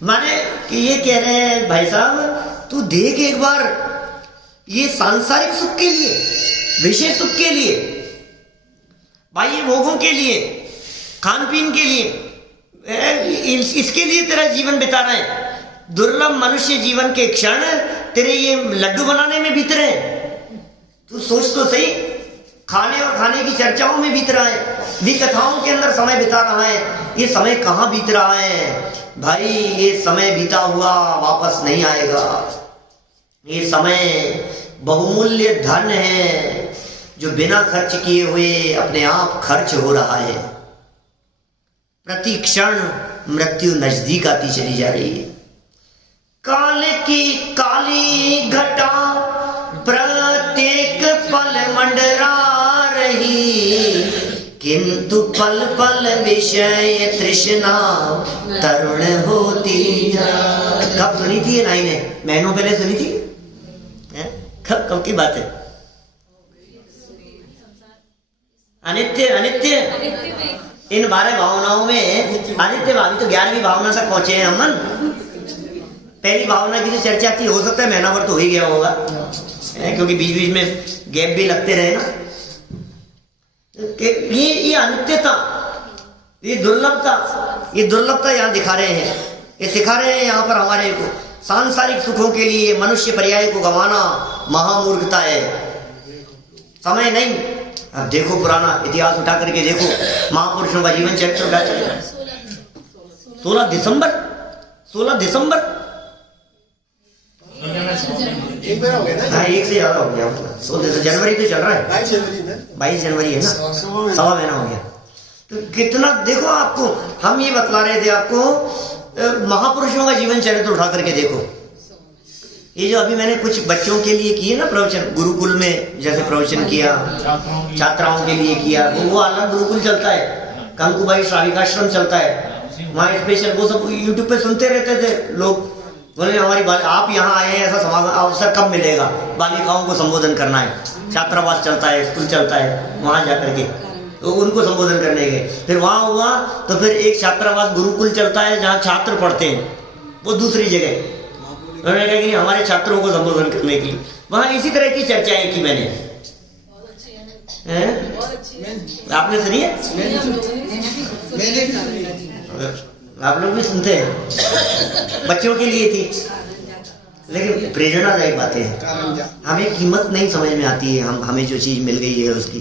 माने कि ये कह रहे हैं भाई साहब तू देख एक बार, ये सांसारिक सुख के लिए, विषय सुख के लिए, बाह्य भोगों के लिए, खान पीन के लिए, इसके लिए तेरा जीवन बिता रहा है। दुर्लभ मनुष्य जीवन के क्षण तेरे ये लड्डू बनाने में बीत रहे हैं। तू सोच तो सही, खाने और खाने की चर्चाओं में बीत रहा है, विकथाओं के अंदर समय बिता रहा है। ये समय कहाँ बीत रहा है भाई? ये समय बीता हुआ वापस नहीं आएगा। ये समय बहुमूल्य धन है जो बिना खर्च किए हुए अपने आप खर्च हो रहा है। प्रति क्षण मृत्यु नजदीक आती चली जा रही है। काल की काली घटा प्रत्येक पल मंडरा रही, किंतु पल पल विषय तृष्णा तरुण होती जा। कब सुनी थी ये लाइनें? महीनों पहले सुनी थी? कब कब की बात है? अनित्य अनित्य इन 12 भावनाओं में अनित्य भावी तो 11वीं भावना तक पहुंचे हैं हम। पहली भावना की जो चर्चा थी, हो सकता है महीना भर तो हो ही गया होगा, क्योंकि बीच बीच में गैप भी लगते रहे ना। ये अनित्यता, ये दुर्लभता यहाँ दिखा रहे हैं। ये सिखा रहे हैं यहाँ पर हमारे को सांसारिक सुखों के लिए मनुष्य पर्याय को गंवाना महामूर्खता है, समय नहीं। अब देखो पुराना इतिहास उठा करके देखो, महापुरुषों का जीवन चरित्र का 16 दिसंबर हाँ, एक से ज्यादा हो गया। 16 जनवरी तो चल रहा है, 22 जनवरी है ना, सवा महीना हो गया। तो कितना देखो, आपको हम ये बतला रहे थे आपको, महापुरुषों का जीवन चरित्र उठा करके देखो। ये जो अभी मैंने कुछ बच्चों के लिए किए ना प्रवचन, गुरुकुल में जैसे प्रवचन किया, छात्राओं के लिए किया, वो अलग गुरुकुल चलता है, कंकुबाई श्राविकाश्रम चलता है, वहाँ स्पेशल वो सब यूट्यूब पे सुनते रहते थे लोग। बोले हमारी आप यहाँ आए हैं, ऐसा समागम अवसर कब मिलेगा, बालिकाओं को संबोधन करना है, छात्रावास चलता है, स्कूल चलता है, वहाँ जाकर के तो उनको संबोधन करने गए। फिर वहाँ हुआ तो फिर एक छात्रावास गुरुकुल चलता है जहाँ छात्र पढ़ते हैं, वो दूसरी जगह। उन्होंने कहा कि हमारे छात्रों को संबोधन करने के लिए वहाँ इसी तरह की चर्चाएं की मैंने। आपने सुनी है? आप लोग भी सुनते हैं, बच्चों के लिए थी, लेकिन प्रेरणादायक बातें हैं। हमें कीमत नहीं समझ में आती है, हमें जो चीज मिल गई है उसकी।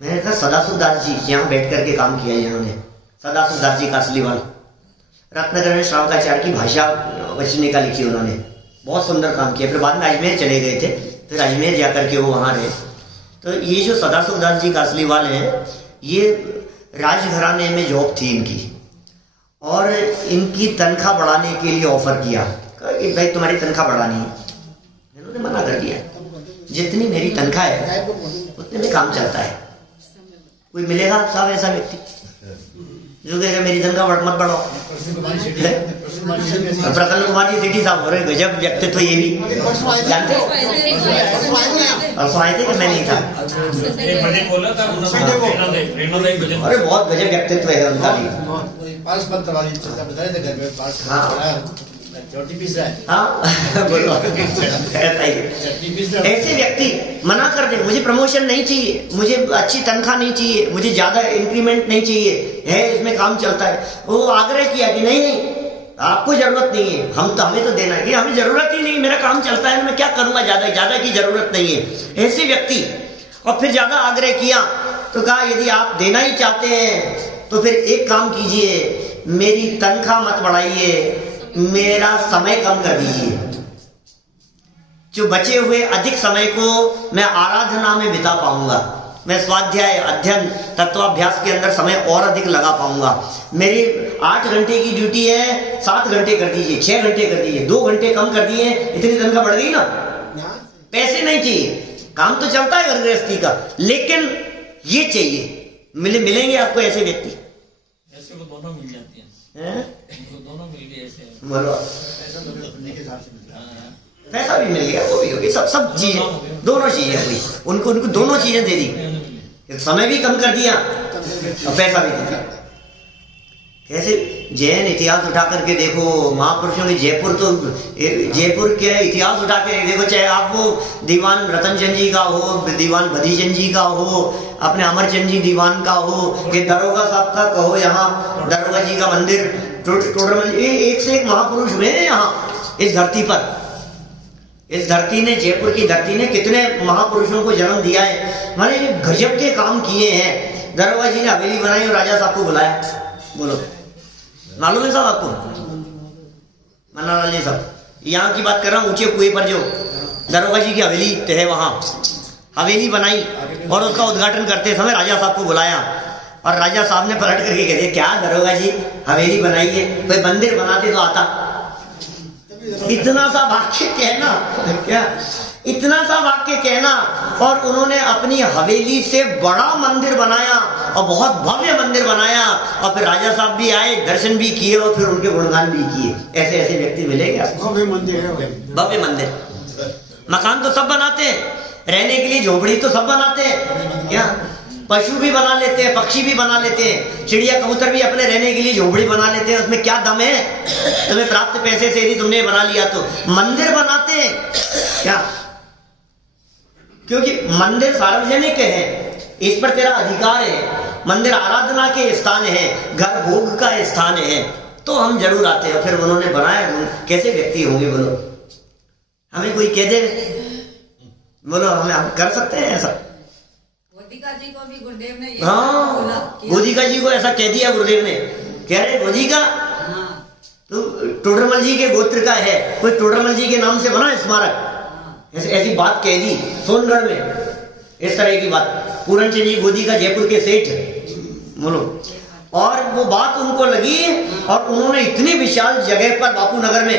मैंने कहा सदाशिव दास जी यहाँ बैठ करके काम किया है इन्होंने, सदाशिव दास जी कासलीवाल, रत्नाकर में श्रावकाचार्य की भाषा वचनिका लिखी उन्होंने, बहुत सुंदर काम किया। फिर बाद में अजमेर चले गए थे, फिर अजमेर जाकर के वो वहाँ रहे। तो ये जो सदाशिव दास जी कासलीवाल हैं, ये राजघराने में जॉब थी इनकी, और इनकी तनख्वाह बढ़ाने के लिए ऑफर किया कि भाई तुम्हारी तनख्वाह बढ़ानी है। इन्होंने मना कर दिया, जितनी मेरी तनख्वाह है उतने में काम चलता है। कोई मिलेगा साहब ऐसा व्यक्ति जो कहेगा मेरी तनख्वाह मत बढ़ाओ? प्रसन्न कुमार जी सेठी साहब, अरे गजब व्यक्तित्व, ये भी जानते हो? परसों आए थे कि मैं नहीं था? अरे बहुत गजब व्यक्तित्व है उनका भी। ऐसे व्यक्ति मना कर दे, मुझे प्रमोशन नहीं चाहिए, मुझे अच्छी तनख्वाह नहीं चाहिए, मुझे ज्यादा इंक्रीमेंट नहीं चाहिए, है इसमें काम चलता है। वो आग्रह किया कि नहीं आपको जरूरत नहीं है, हमें तो देना है, कि हमें जरूरत ही नहीं, मेरा काम चलता है, मैं क्या करूंगा, ज्यादा की जरूरत नहीं है। ऐसे व्यक्ति, और फिर ज्यादा आग्रह किया तो कहा यदि आप देना ही चाहते हैं तो फिर एक काम कीजिए, मेरी तनख्वाह मत बढ़ाइए, मेरा समय कम कर दीजिए, जो बचे हुए अधिक समय को मैं आराधना में बिता पाऊंगा, मैं स्वाध्याय अध्ययन तत्वाभ्यास के अंदर समय और अधिक लगा पाऊंगा। मेरी 8 घंटे की ड्यूटी है, 7 घंटे कर दीजिए, 6 घंटे कर दीजिए, 2 घंटे कम कर दिए, इतनी तनख्वाह बढ़ गई ना। पैसे नहीं चाहिए, काम तो चलता है घर गृहस्थी का, लेकिन ये चाहिए। मिलेंगे आपको ऐसे व्यक्ति? ऐसे को दोनों मिल जाती हैं, दोनों मिल गए ऐसे। पैसा भी मिल गया, वो भी हो गया, सब चीजें, दोनों चीजें हुई, उनको दोनों चीजें दे दी, समय भी कम कर दिया और पैसा भी दे दिया। कैसे जैन इतिहास उठा करके देखो, महापुरुषों के जयपुर के इतिहास उठा के देखो, चाहे आप वो दीवान रतनचंद जी का हो, दीवान भदीचंद जी का हो, अपने अमरचंद जी दीवान का हो, कि दरोगा साहब का कहो, यहाँ दरोगा जी का मंदिर, टोडरमल, एक से एक महापुरुष हुए हैं यहाँ इस धरती पर। इस धरती ने, जयपुर की धरती ने कितने महापुरुषों को जन्म दिया है, माने गजब के काम किए हैं। दरोगा जी ने हवेली बनाई और राजा साहब को बुलाया, बोलो मालूम है साहब आपको? मन्नालाल जी साहब, यहाँ की बात कर रहा हूँ, ऊंचे कुएं पर जो दरोगा जी की हवेली है, वहां हवेली बनाई और उसका उद्घाटन करते समय राजा साहब को बुलाया। और राजा साहब ने पलट करके कह दिया, क्या दरोगा जी हवेली बनाई है, कोई मंदिर बनाते तो आता। इतना सा वाक्य कहना, क्या इतना सा वाक्य कहना, और उन्होंने अपनी हवेली से बड़ा मंदिर बनाया और बहुत भव्य मंदिर बनाया, और फिर राजा साहब भी आए, दर्शन भी किए और फिर उनके गुणगान भी किए। ऐसे ऐसे व्यक्ति मिलेंगे आपको। भव्य मंदिर है, भव्य मंदिर। मकान तो सब बनाते हैं, रहने के लिए झोपड़ी तो सब बनाते हैं, क्या पशु भी बना लेते हैं, पक्षी भी बना लेते हैं, चिड़िया कबूतर भी अपने रहने के लिए झोपड़ी बना लेते हैं। उसमें क्या दम है? तुम्हें प्राप्त पैसे से यदि तुमने बना लिया तो मंदिर बनाते हैं, क्या? क्योंकि मंदिर सार्वजनिक है, इस पर तेरा अधिकार है। मंदिर आराधना के स्थान है, घर भोग का स्थान है, तो हम जरूर आते हैं। फिर उन्होंने बनाया, कैसे व्यक्ति होंगे बोलो? हमें कोई कह दे, बोलो हम कर सकते हैं ऐसा? गोदिका जी को भी गुरुदेव ने हाँ, गोदिका जी को ऐसा कह दिया गुरुदेव ने, कह रहे गोदिका तो टोडरमल जी के गोत्र का है, कोई टोडरमल जी के नाम से बना स्मारक, ऐसी बात कह दी सोनगढ़ में, इस तरह की बात। पूरन जी गोदिका जयपुर के सेठ, बोलो, और वो बात उनको लगी और उन्होंने इतनी विशाल जगह पर बापू नगर में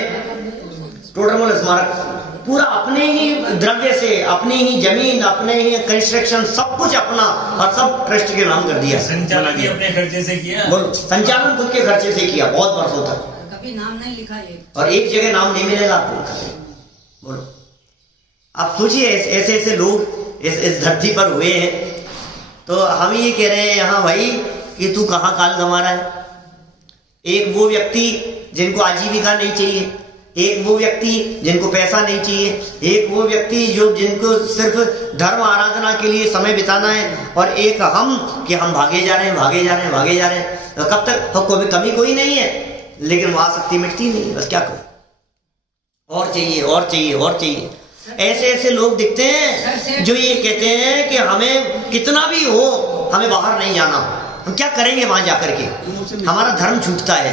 टोडरमल स्मारक, पूरा अपने ही द्रव्य से, अपनी ही जमीन, अपने ही कंस्ट्रक्शन, सब कुछ अपना, और सब ट्रस्ट के नाम कर दिया। संचालन भी अपने खर्चे से किया, बोलो, संचालन खुद के खर्चे से किया, बहुत वर्षों तक, कभी नाम नहीं लिखा ये, और एक जगह नाम नहीं मिलेगा आपको। बोलो, आप सोचिए ऐसे ऐसे लोग इस धरती पर हुए हैं, तो हम ये कह रहे हैं यहाँ भाई कि तू कहाँ काल गंवा रहा है। एक वो व्यक्ति जिनको आजीविका नहीं चाहिए, एक वो व्यक्ति जिनको पैसा नहीं चाहिए, एक वो व्यक्ति जिनको सिर्फ धर्म आराधना के लिए समय बिताना है, और एक हम कि हम भागे जा रहे हैं, भागे जा रहे हैं, भागे जा रहे हैं। तो कब तक? कमी कोई नहीं है, लेकिन वो आसक्ति मिटती नहीं, बस क्या करो, और चाहिए और चाहिए और चाहिए। ऐसे ऐसे लोग दिखते हैं जो ये कहते हैं कि हमें कितना भी हो, हमें बाहर नहीं जाना, हम क्या करेंगे वहां जाकर के, हमारा धर्म छूटता है,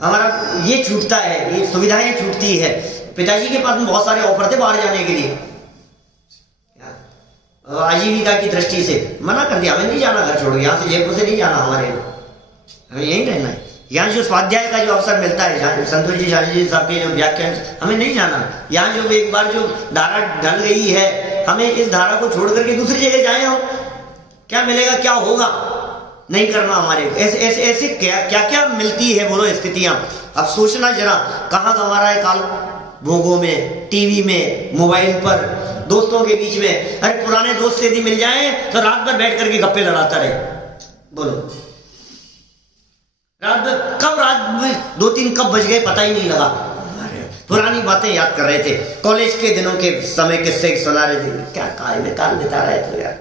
हमारा ये छूटता है, ये सुविधाएं छूटती है। पिताजी के पास में बहुत सारे ऑफर थे बाहर जाने के लिए, आजीविका की दृष्टि से मना कर दिया, हमें नहीं जाना घर छोड़, यहाँ से जयपुर से नहीं जाना, हमें यही रहना है। यहाँ जो स्वाध्याय का जो अवसर मिलता है, संतोष जी शाजी साहब के जो व्याख्यान, हमें नहीं जाना। यहाँ जो एक बार जो धारा ढल गई है, हमें इस धारा को छोड़ करके दूसरी जगह जाए हम, क्या मिलेगा, क्या होगा, नहीं करना हमारे। ऐसे क्या मिलती है बोलो स्थितियां। अब सोचना जरा, कहाँ गंवा रहा है काल? भोगों में, टीवी में, मोबाइल पर, दोस्तों के बीच में। अरे पुराने दोस्त यदि मिल जाए तो रात भर बैठ करके गप्पे लड़ाता रहे, बोलो रात 2-3 कब बज गए पता ही नहीं लगा। पुरानी बातें याद कर रहे थे, कॉलेज के दिनों के समय किस्से सुना रहे थे, क्या काल में काल बिता रहे थे यार।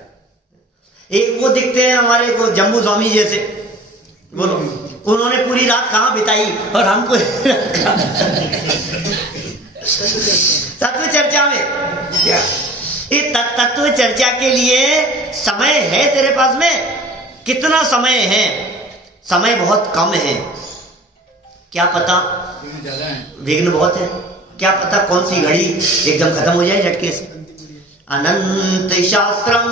एक वो दिखते हैं हमारे को जम्बू स्वामी जैसे, बोलो उन्होंने पूरी रात कहाँ बिताई और हमको तत्व चर्चा में, क्या तत्व चर्चा के लिए समय है तेरे पास में? कितना समय है? समय बहुत कम है, क्या पता विघ्न बहुत है, क्या पता कौन सी घड़ी एकदम खत्म हो जाए झटके से। अनंत शास्त्रम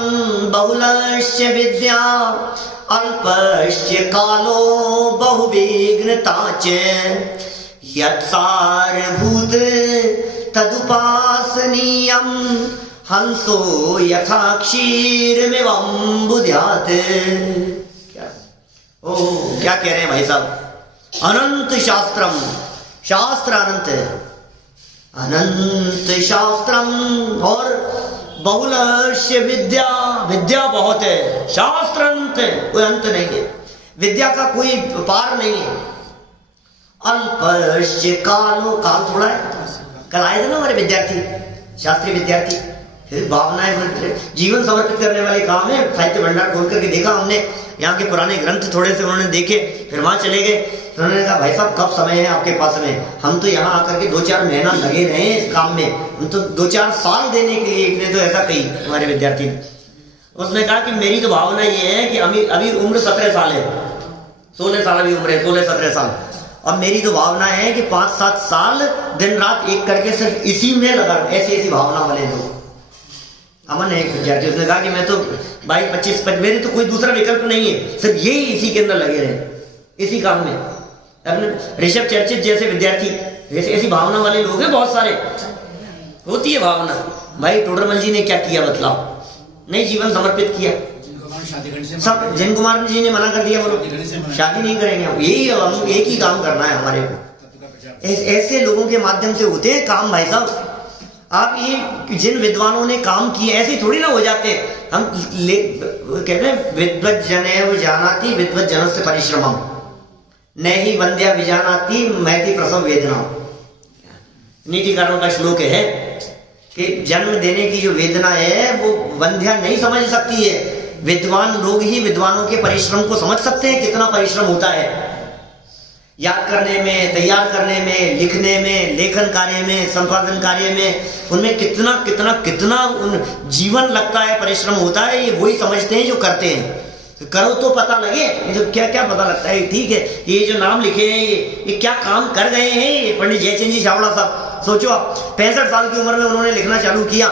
बहुलश्च विद्या अल्पश्च कालो बहुविघ्नताच यत्सारभूत तदुपासनीयं हंसो यथा क्षीरमिवं बुध्यात्। ओ क्या कह रहे हैं भाई साहब? अनंत शास्त्रम, शास्त्र अनंत है, अनंत शास्त्रम, और बहुलश्च विद्या, विद्या बहुत है, शास्त्र अनंत है, कोई अंत नहीं है, विद्या का कोई पार नहीं है। अल्पश्च कालो, काल थोड़ा है। कल आए थे ना हमारे विद्यार्थी, शास्त्रीय विद्यार्थी, फिर भावनाएं जीवन समर्पित करने वाले काम है। साहित्य भंडार खोल करके देखा हमने, यहाँ के पुराने ग्रंथ थोड़े से उन्होंने देखे, फिर वहां चले गए, तो उन्होंने कहा भाई साहब कब समय है आपके पास में? हम तो यहाँ आकर के 2-4 महीना लगे रहे इस काम में, हम तो 2-4 साल देने के लिए। इतने तो ऐसा कही हमारे विद्यार्थी ने। उसने कहा कि मेरी तो भावना ये है कि अभी उम्र 17 साल है, 16 साल अभी उम्र है, 16-17 साल। अब मेरी तो भावना है कि 5-7 साल दिन रात एक करके सिर्फ इसी में लगा, ऐसी भावना वाले लोग। अमन है एक विद्यार्थी, उसने कहा कि मैं तो 22-25 मेरे तो कोई दूसरा विकल्प नहीं है, सिर्फ यही इसी के अंदर लगे रहे, इसी काम में। अपने ऋषभ चर्चित जैसे विद्यार्थी, ऐसी भावना वाले लोग हैं बहुत सारे, होती है भावना। भाई टोडरमल जी ने क्या किया बतलाओ, नहीं जीवन समर्पित किया। सब जैन कुमार जी ने मना कर दिया, बोलो शादी नहीं करेंगे हम, यही हम एक ही काम करना है हमारे को। ऐसे लोगों के माध्यम से होते हैं काम भाई साहब। आप ये जिन विद्वानों ने काम किए ऐसे थोड़ी ना हो जाते। हम कहते हैं विद्वत जनेव जानाति विद्वत जनस्य परिश्रमम नहीं वंद्या विजानाति महति प्रसव वेदना। नीतिकारों का श्लोक है कि जन्म देने की जो वेदना है वो वंध्या नहीं समझ सकती है, विद्वान लोग ही विद्वानों के परिश्रम को समझ सकते हैं, कितना परिश्रम होता है याद करने में, तैयार करने में, लिखने में, लेखन कार्य में, संपादन कार्य में, उनमें कितना कितना कितना उन जीवन लगता है, परिश्रम होता है। ये वही समझते हैं जो करते हैं। तो करो तो पता लगे, जो क्या क्या पता लगता है। ठीक है, ये जो नाम लिखे हैं ये क्या काम कर गए हैं ये पंडित जयचंद जी छाबड़ा साहब। सोचो आप 65 साल की उम्र में उन्होंने लिखना चालू किया,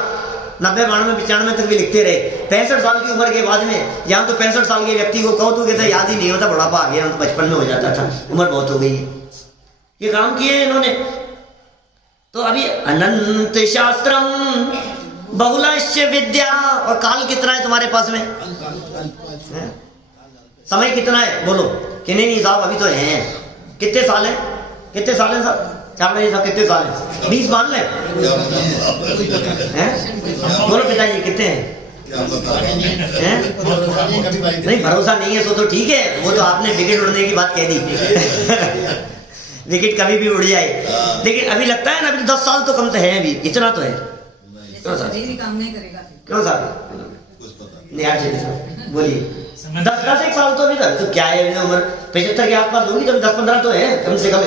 90, 92, 95 तक भी लिखते रहे। 65 साल की उम्र के बाद में, यहाँ तो 65 साल के व्यक्ति को कहो तो कहता याद ही नहीं होता, बुढ़ापा आ गया, तो बचपन में हो जाता था, उम्र बहुत हो गई है। ये काम किए इन्होंने। तो अभी अनंत शास्त्रम बहुलश्च विद्या, और काल कितना है तुम्हारे पास में, समय कितना है बोलो कि नहीं साहब अभी तो है। कितने साल है, कितने साल है साहब, छाबड़ा जी साहब कितने साल है, 20 मान ले बोलो पिताजी कितने हैं? नहीं भरोसा नहीं है तो ठीक है, वो तो आपने विकेट उड़ने की बात कह दी विकेट कभी भी उड़ जाए, लेकिन अभी लगता है ना अभी 10 साल तो कम तो है, अभी इतना तो है। काम नहीं करेगा क्यों साहब नहीं बोलिए 10 एक साल तो अभी तक तो क्या है, उम्र 75 के आसपास होगी, तो 10-15 तो है कम से कम,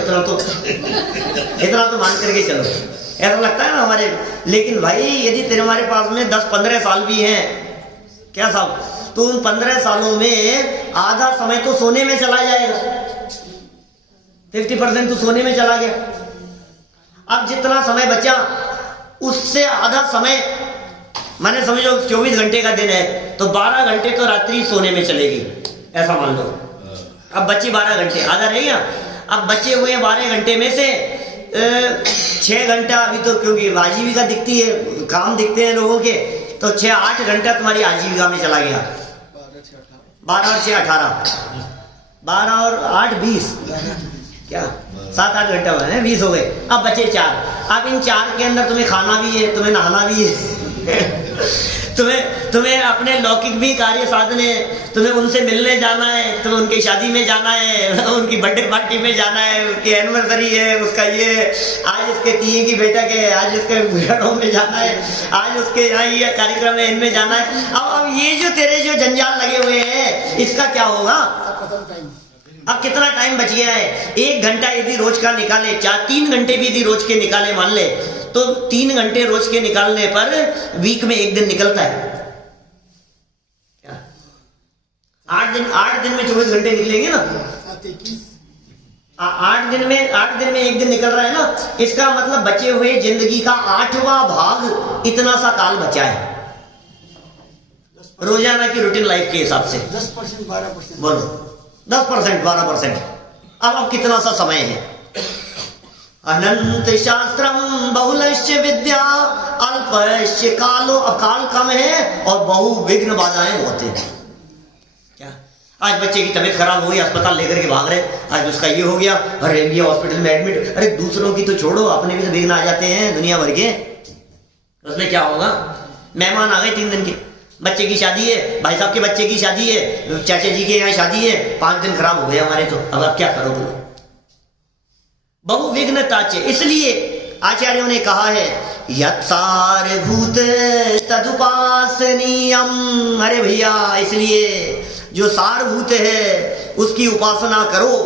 इतना तो मान करके चलो, ऐसा लगता है ना हमारे। लेकिन भाई यदि तेरे हमारे पास में 10-15 साल भी हैं क्या साहब, तो उन 15 सालों में आधा समय तो सोने में चला जाएगा, 50% तो सोने में चला गया। अब जितना समय बचा उससे आधा समय, मैंने समझो 24 घंटे का दिन है तो 12 घंटे तो रात्रि सोने में चलेगी, ऐसा मान लो। अब बचे 12 घंटे, आधा रह गया। अब बचे हुए 12 घंटे में से 6 घंटा अभी तो, क्योंकि आजीविका दिखती है, काम दिखते हैं लोगों के, तो 6-8 घंटा तुम्हारी आजीविका में चला गया। 12 और 6 18, 12 और 8 20, क्या 7-8 घंटा हुआ है, 20 हो गए। अब बचे 4। अब इन 4 के अंदर तुम्हें खाना भी है, तुम्हें नहाना भी है तुम्हें अपने लौकिक भी कार्य साधन है, तुम्हें उनसे मिलने जाना है, तुम्हें उनकी शादी में जाना है, उनकी बर्थडे पार्टी में जाना है, उनकी एनिवर्सरी है, उसका ये आज उसके तीये की बैठक है, आज उसके घरों में जाना है, आज उसके यहाँ ये कार्यक्रम है, इनमें जाना है। अब ये जो तेरे जो जंजाल लगे हुए हैं इसका क्या होगा? अब कितना टाइम बच गया है? 1 घंटा यदि रोज का निकाले, 3 घंटे भी यदि रोज के निकाले मान ले, तो 3 घंटे रोज के निकालने पर वीक में 1 दिन निकलता है क्या? 8 दिन में 24 घंटे निकलेंगे ना, 8 दिन में 1 दिन निकल रहा है ना। इसका मतलब बचे हुए जिंदगी का 8वां भाग इतना सा काल बचा है रोजाना की रूटीन लाइफ के हिसाब से। 10% 12% बोलो 10% 12%। अब कितना सा समय है? अनंत शास्त्रम बहुलश्च विद्या अल्पश्च कालो, काल कम है और बहु विघ्न बाधाएं बहुत हैं। क्या आज बच्चे की तबीयत खराब हो गई, अस्पताल लेकर के भाग रहे, आज उसका ये हो गया, अरे ये हॉस्पिटल में एडमिट, अरे दूसरों की तो छोड़ो, अपने भी तो विघ्न आ जाते हैं दुनिया भर के। उसमें क्या होगा? मेहमान आ गए 3 दिन के, बच्चे की शादी है, भाई साहब के बच्चे की शादी है, चाचा जी के यहाँ शादी है, 5 दिन खराब हो गए हमारे, तो अब आप क्या करो? बहुविघ्नताचे। इसलिए आचार्यों ने कहा है यत्सारभूत तदुपासनीयम। अरे भैया, इसलिए जो सारभूत है उसकी उपासना करो।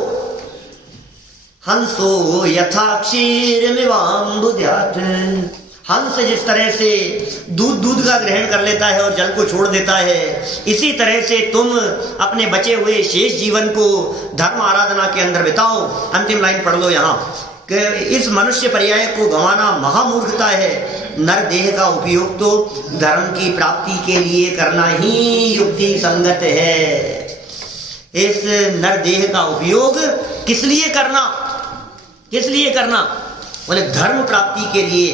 हंसो यथा क्षीरमिवाम्बुध्यात्। हंस जिस तरह से दूध का ग्रहण कर लेता है और जल को छोड़ देता है, इसी तरह से तुम अपने बचे हुए शेष जीवन को धर्म आराधना के अंदर बिताओ। अंतिम लाइन पढ़ लो यहाँ, कि इस मनुष्य पर्याय को गंवाना महामूर्खता है। नर देह का उपयोग तो धर्म की प्राप्ति के लिए करना ही युक्ति संगत है। इस नर देह का उपयोग किस लिए करना, किस लिए करना? बोले धर्म प्राप्ति के लिए,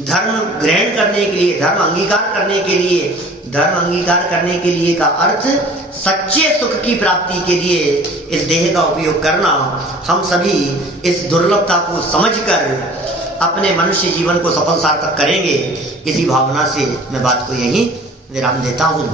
धर्म ग्रहण करने के लिए, धर्म अंगीकार करने के लिए। धर्म अंगीकार करने के लिए का अर्थ सच्चे सुख की प्राप्ति के लिए इस देह का उपयोग करना। हम सभी इस दुर्लभता को समझकर अपने मनुष्य जीवन को सफल सार्थक करेंगे। इसी भावना से मैं बात को यहीं विराम देता हूँ।